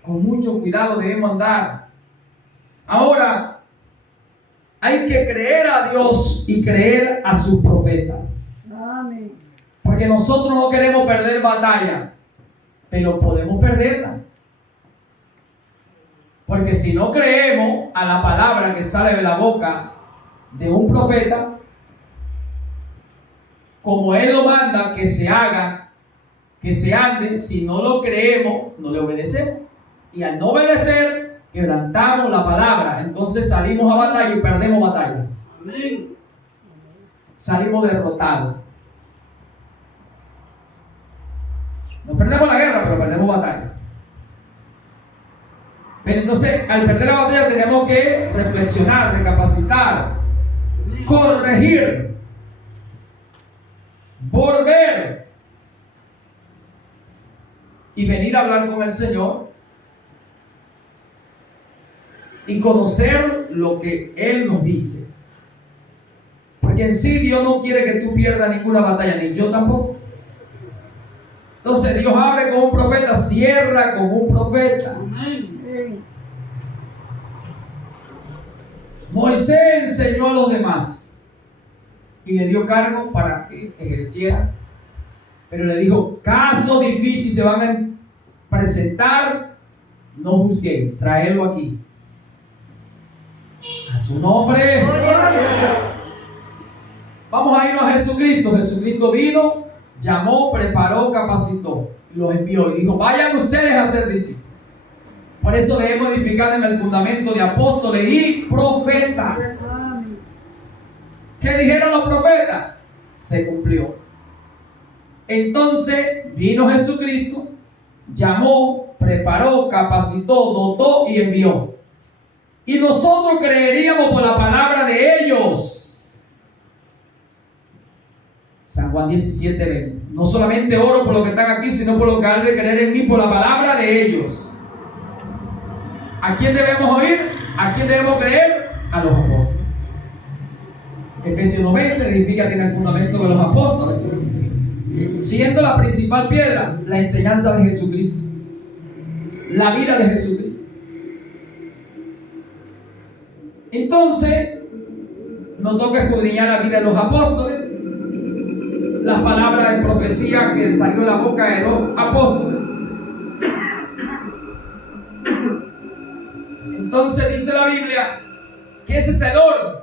Con mucho cuidado debemos andar. Ahora, hay que creer a Dios y creer a sus profetas. Amén. Porque nosotros no queremos perder batalla, pero podemos perderla. Porque si no creemos a la palabra que sale de la boca de un profeta, como él lo manda que se haga, que se ande, si no lo creemos, no le obedecemos. Y al no obedecer, quebrantamos la palabra. Entonces salimos a batalla y perdemos batallas. Amén. Salimos derrotados. No perdemos la guerra, pero perdemos batallas. Pero entonces, al perder la batalla, tenemos que reflexionar, recapacitar, corregir, volver y venir a hablar con el Señor y conocer lo que Él nos dice. Porque en sí Dios no quiere que tú pierdas ninguna batalla, ni yo tampoco. Entonces Dios abre con un profeta, cierra con un profeta. Amén. Moisés enseñó a los demás y le dio cargo para que ejerciera, pero le dijo: casos difíciles se van a presentar, no juzguen, traerlo aquí. A su nombre. Vamos a irnos a Jesucristo. Jesucristo vino, llamó, preparó, capacitó, los envió y dijo: vayan ustedes a ser discípulos. Por eso debemos edificar en el fundamento de apóstoles y profetas. ¿Qué dijeron los profetas? Se cumplió. Entonces vino Jesucristo, llamó, preparó, capacitó, dotó y envió. Y nosotros creeríamos por la palabra de ellos. San Juan 17:20. No solamente oro por lo que están aquí, sino por lo que han de creer en mí por la palabra de ellos. ¿A quién debemos oír? ¿A quién debemos creer? A los apóstoles. Efesios 2:20, edifícate en el fundamento de los apóstoles, siendo la principal piedra la enseñanza de Jesucristo, la vida de Jesucristo. Entonces, nos toca escudriñar la vida de los apóstoles, las palabras de profecía que salió de la boca de los apóstoles. Entonces dice la Biblia que ese es el orden.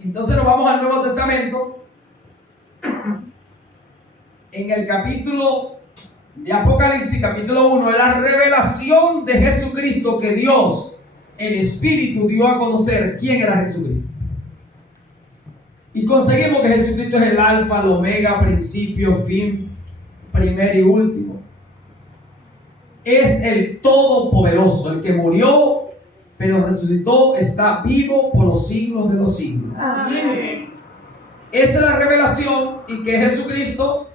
Entonces nos vamos al Nuevo Testamento. En el capítulo de Apocalipsis, capítulo 1, es la revelación de Jesucristo que Dios, el Espíritu, dio a conocer quién era Jesucristo. Y conseguimos que Jesucristo es el alfa, el omega, principio, fin, primero y último. Es el todopoderoso, el que murió, pero resucitó, está vivo por los siglos de los siglos. Amén. Esa es la revelación, y que Jesucristo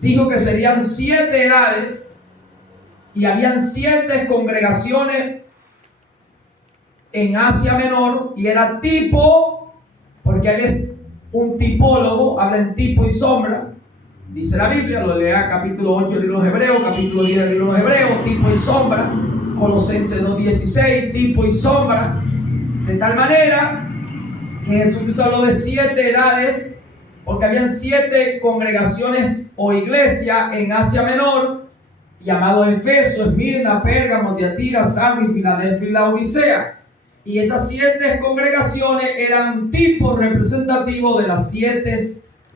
dijo que serían 7 edades y habían 7 congregaciones en Asia Menor, y era tipo, porque él es un tipólogo, habla en tipo y sombra. Dice la Biblia, lo lea capítulo 8 del libro de los Hebreos, capítulo 10 del libro de los Hebreos, tipo y sombra. Colosenses 2:16, tipo y sombra. De tal manera que Jesucristo habló de 7 edades, porque habían 7 congregaciones o iglesias en Asia Menor, llamados Efeso, Esmirna, Pérgamo, Tiatira, Sardis, Filadelfia y Laodicea. Y esas 7 congregaciones eran un tipo representativo de las 7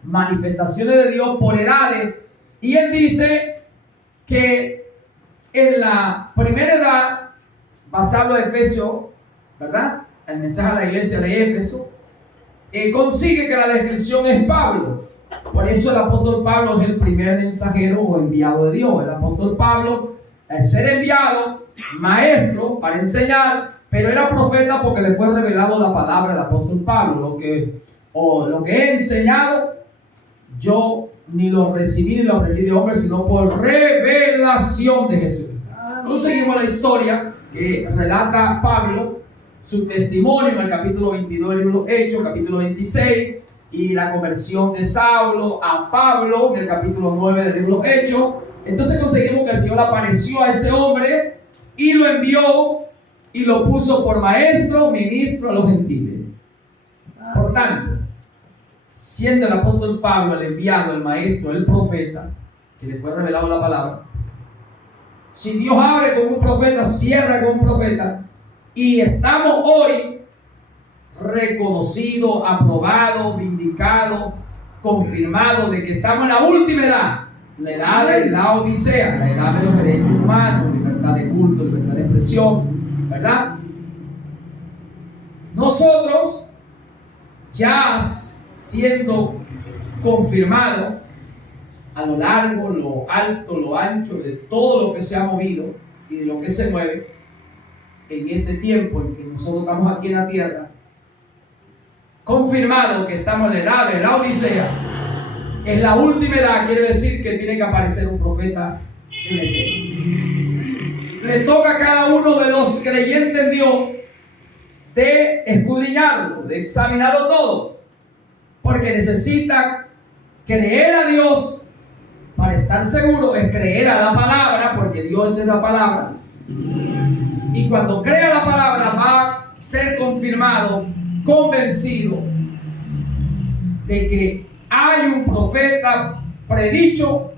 manifestaciones de Dios por edades. Y él dice que en la primera edad, basado en Efesios, ¿verdad? el mensaje a la iglesia de Éfeso, consigue que la descripción es Pablo. Por eso el apóstol Pablo es el primer mensajero o enviado de Dios. El apóstol Pablo, al ser enviado, maestro para enseñar, pero era profeta porque le fue revelado la palabra del apóstol Pablo. Lo que he enseñado, yo ni lo recibí ni lo aprendí de hombre, sino por revelación de Jesús. Conseguimos la historia que relata Pablo, su testimonio en el capítulo 22 del libro Hechos, capítulo 26, y la conversión de Saulo a Pablo en el capítulo 9 del libro Hechos. Entonces conseguimos que el Señor apareció a ese hombre y lo envió y lo puso por maestro, ministro a los gentiles. Por tanto, siendo el apóstol Pablo el enviado, el maestro, el profeta, que le fue revelado la palabra, si Dios abre con un profeta, cierra con un profeta, y estamos hoy reconocidos, aprobados, vindicados, confirmados de que estamos en la última edad, la edad de la Odisea, la edad de los derechos humanos, libertad de culto, libertad de expresión, ¿verdad? Nosotros, ya siendo confirmados a lo largo, lo alto, lo ancho de todo lo que se ha movido y de lo que se mueve en este tiempo en que nosotros estamos aquí en la tierra, confirmado que estamos en la edad de la Odisea, es la última edad, quiere decir que tiene que aparecer un profeta en escena. Le toca a cada uno de los creyentes en Dios de escudriñarlo, de examinarlo todo, porque necesita creer a Dios. Para estar seguro es creer a la palabra, porque Dios es la palabra. Y cuando crea la palabra va a ser confirmado, convencido de que hay un profeta predicho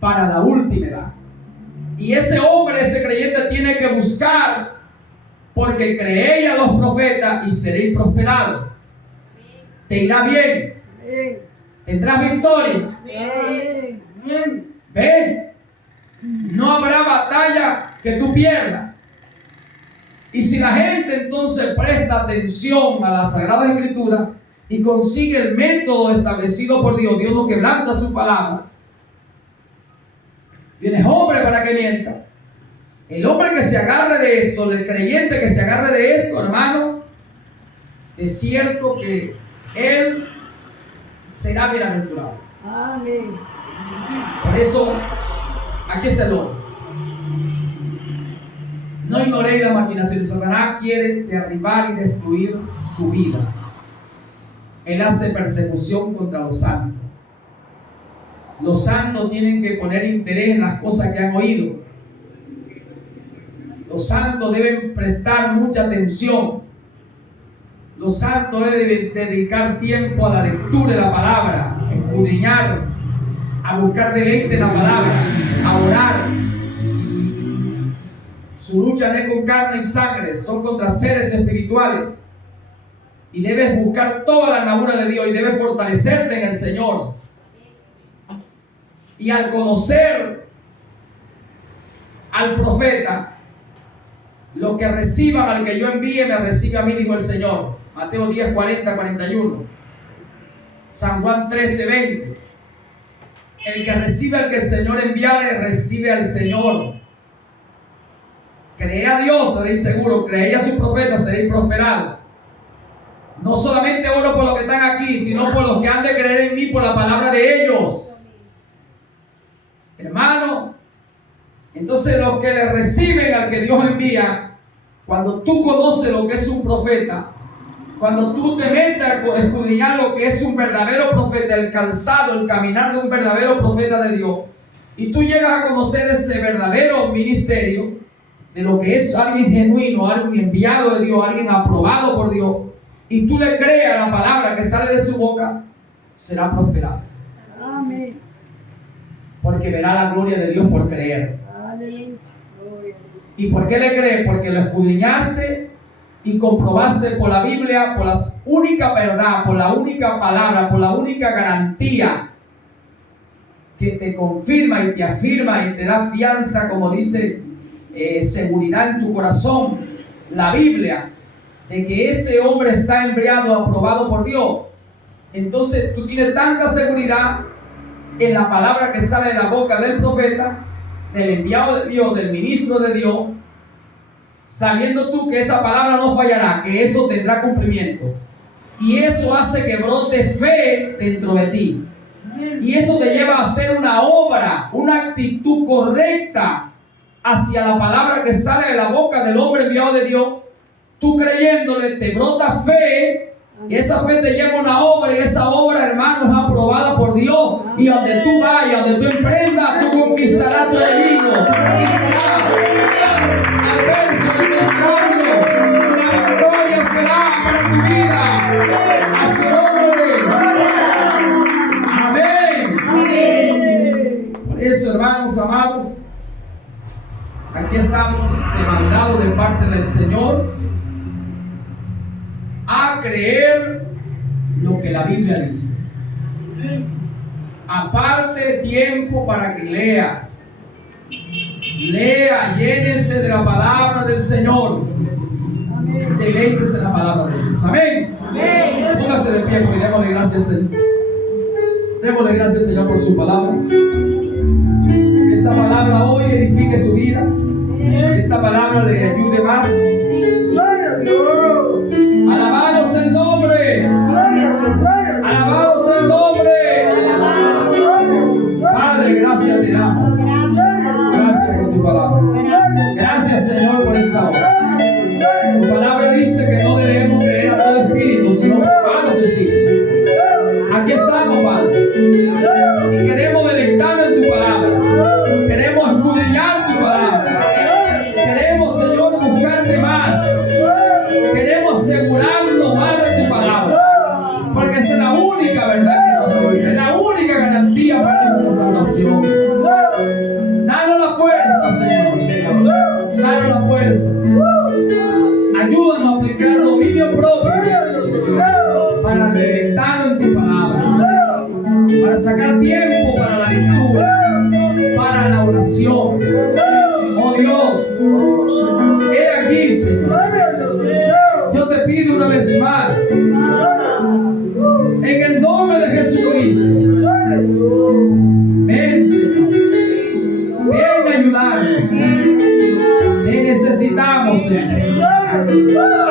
para la última edad. Y ese hombre, ese creyente tiene que buscar, porque creéis a los profetas y seréis prosperados. Te irá bien. Tendrás victoria. ¿Ve? No habrá batalla que tú pierdas. Y si la gente entonces presta atención a las Sagradas Escrituras y consigue el método establecido por Dios, Dios no quebranta su palabra. Tienes hombre para que mienta. El hombre que se agarre de esto, el creyente que se agarre de esto, hermano, es cierto que él será bienaventurado. Amén. Por eso, aquí está el oro. No ignoréis la maquinación. Satanás quiere derribar y destruir su vida. Él hace persecución contra los santos. Los santos tienen que poner interés en las cosas que han oído. Los santos deben prestar mucha atención. Los santos deben dedicar tiempo a la lectura de la palabra, a escudriñar, a buscar deleite en la palabra, a orar. Su lucha no es con carne y sangre, son contra seres espirituales. Y debes buscar toda la armadura de Dios y debes fortalecerte en el Señor. Y al conocer al profeta, los que reciban al que yo envíe, me recibe a mí, dijo el Señor. Mateo 10, 40, 41. San Juan 13, 20. El que recibe al que el Señor enviare, recibe al Señor. Cree a Dios, seréis seguros. Creéis a sus profetas, seréis prosperados. No solamente oro por los que están aquí, sino por los que han de creer en mí por la palabra de ellos. Hermano, entonces los que le reciben al que Dios envía, cuando tú conoces lo que es un profeta, cuando tú te metes a escudriñar lo que es un verdadero profeta, el calzado, el caminar de un verdadero profeta de Dios, y tú llegas a conocer ese verdadero ministerio de lo que es alguien genuino, alguien enviado de Dios, alguien aprobado por Dios, y tú le creas la palabra que sale de su boca, será prosperado. Amén. Porque verá la gloria de Dios por creer. Amén. ¿Y por qué le crees? Porque lo escudriñaste y comprobaste por la Biblia, por la única verdad, por la única palabra, por la única garantía que te confirma y te afirma y te da fianza, como dice, seguridad en tu corazón, la Biblia. de que ese hombre está enviado, aprobado por Dios. Entonces tú tienes tanta seguridad en la palabra que sale de la boca del profeta, del enviado de Dios, del ministro de Dios, sabiendo tú que esa palabra no fallará, que eso tendrá cumplimiento. Y eso hace que brote fe dentro de ti. Y eso te lleva a hacer una obra, una actitud correcta hacia la palabra que sale de la boca del hombre enviado de Dios. Tú creyéndole, te brota fe, y esa fe te lleva a una obra, y esa obra, hermano, es aprobada por Dios. Y donde tú vayas, donde tú emprendas, tú conquistarás tu enemigo, tú conquistarás al verso contrario. La gloria será para tu vida, a su nombre. Amén. Por eso, hermanos amados, aquí estamos demandados de parte del Señor a creer lo que la Biblia dice. Aparte tiempo para que leas. Lea, llénese de la palabra del Señor. Deleítese en la palabra de Dios. Amén. Póngase de pie y démosle gracias al Señor. Démosle gracias, Señor, por su palabra. Que esta palabra hoy edifique su vida. Que esta palabra le ayude más. Alabados el nombre. Alabados el nombre. Padre, gracias te damos. Gracias por tu palabra. Gracias, Señor, por esta hora. Tu palabra dice que no debemos creer a todo espíritu, sino a los espíritus. Aquí estamos, Padre. Y queremos deleitarnos en tu palabra. Queremos escudriñar tu palabra. Queremos, Señor, buscarte más. Queremos asegurarnos más de tu palabra. Porque esa es la única verdad que nos salva. Es la única garantía para nuestra salvación. Danos la fuerza, Señor. Danos la fuerza. Ayúdanos a aplicar dominio propio para deleitarnos en tu palabra. Para sacar tiempo para la lectura. Para la oración. Oh Dios. He aquí, Señor. Yo te pido una vez más, en el nombre de Jesucristo, ven, Señor, ven a ayudarnos. Te necesitamos, Señor.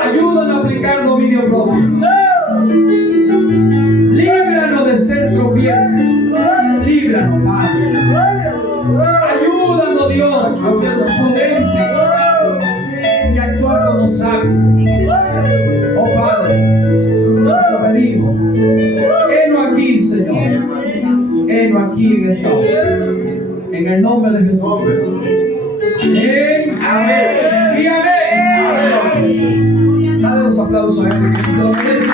Ayúdanos a aplicar dominio propio. Líbranos de ser tropiezos. Líbranos, Padre. Ayúdanos, Dios, a ser prudentes y actuar como sabios. Oh Padre, te lo pedimos. Heno aquí, Señor. Heno aquí en esta hora. En el nombre de Jesús. Amén. Amén. Y amén. Señor Jesús. Dale los aplausos a Él, que se lo merece.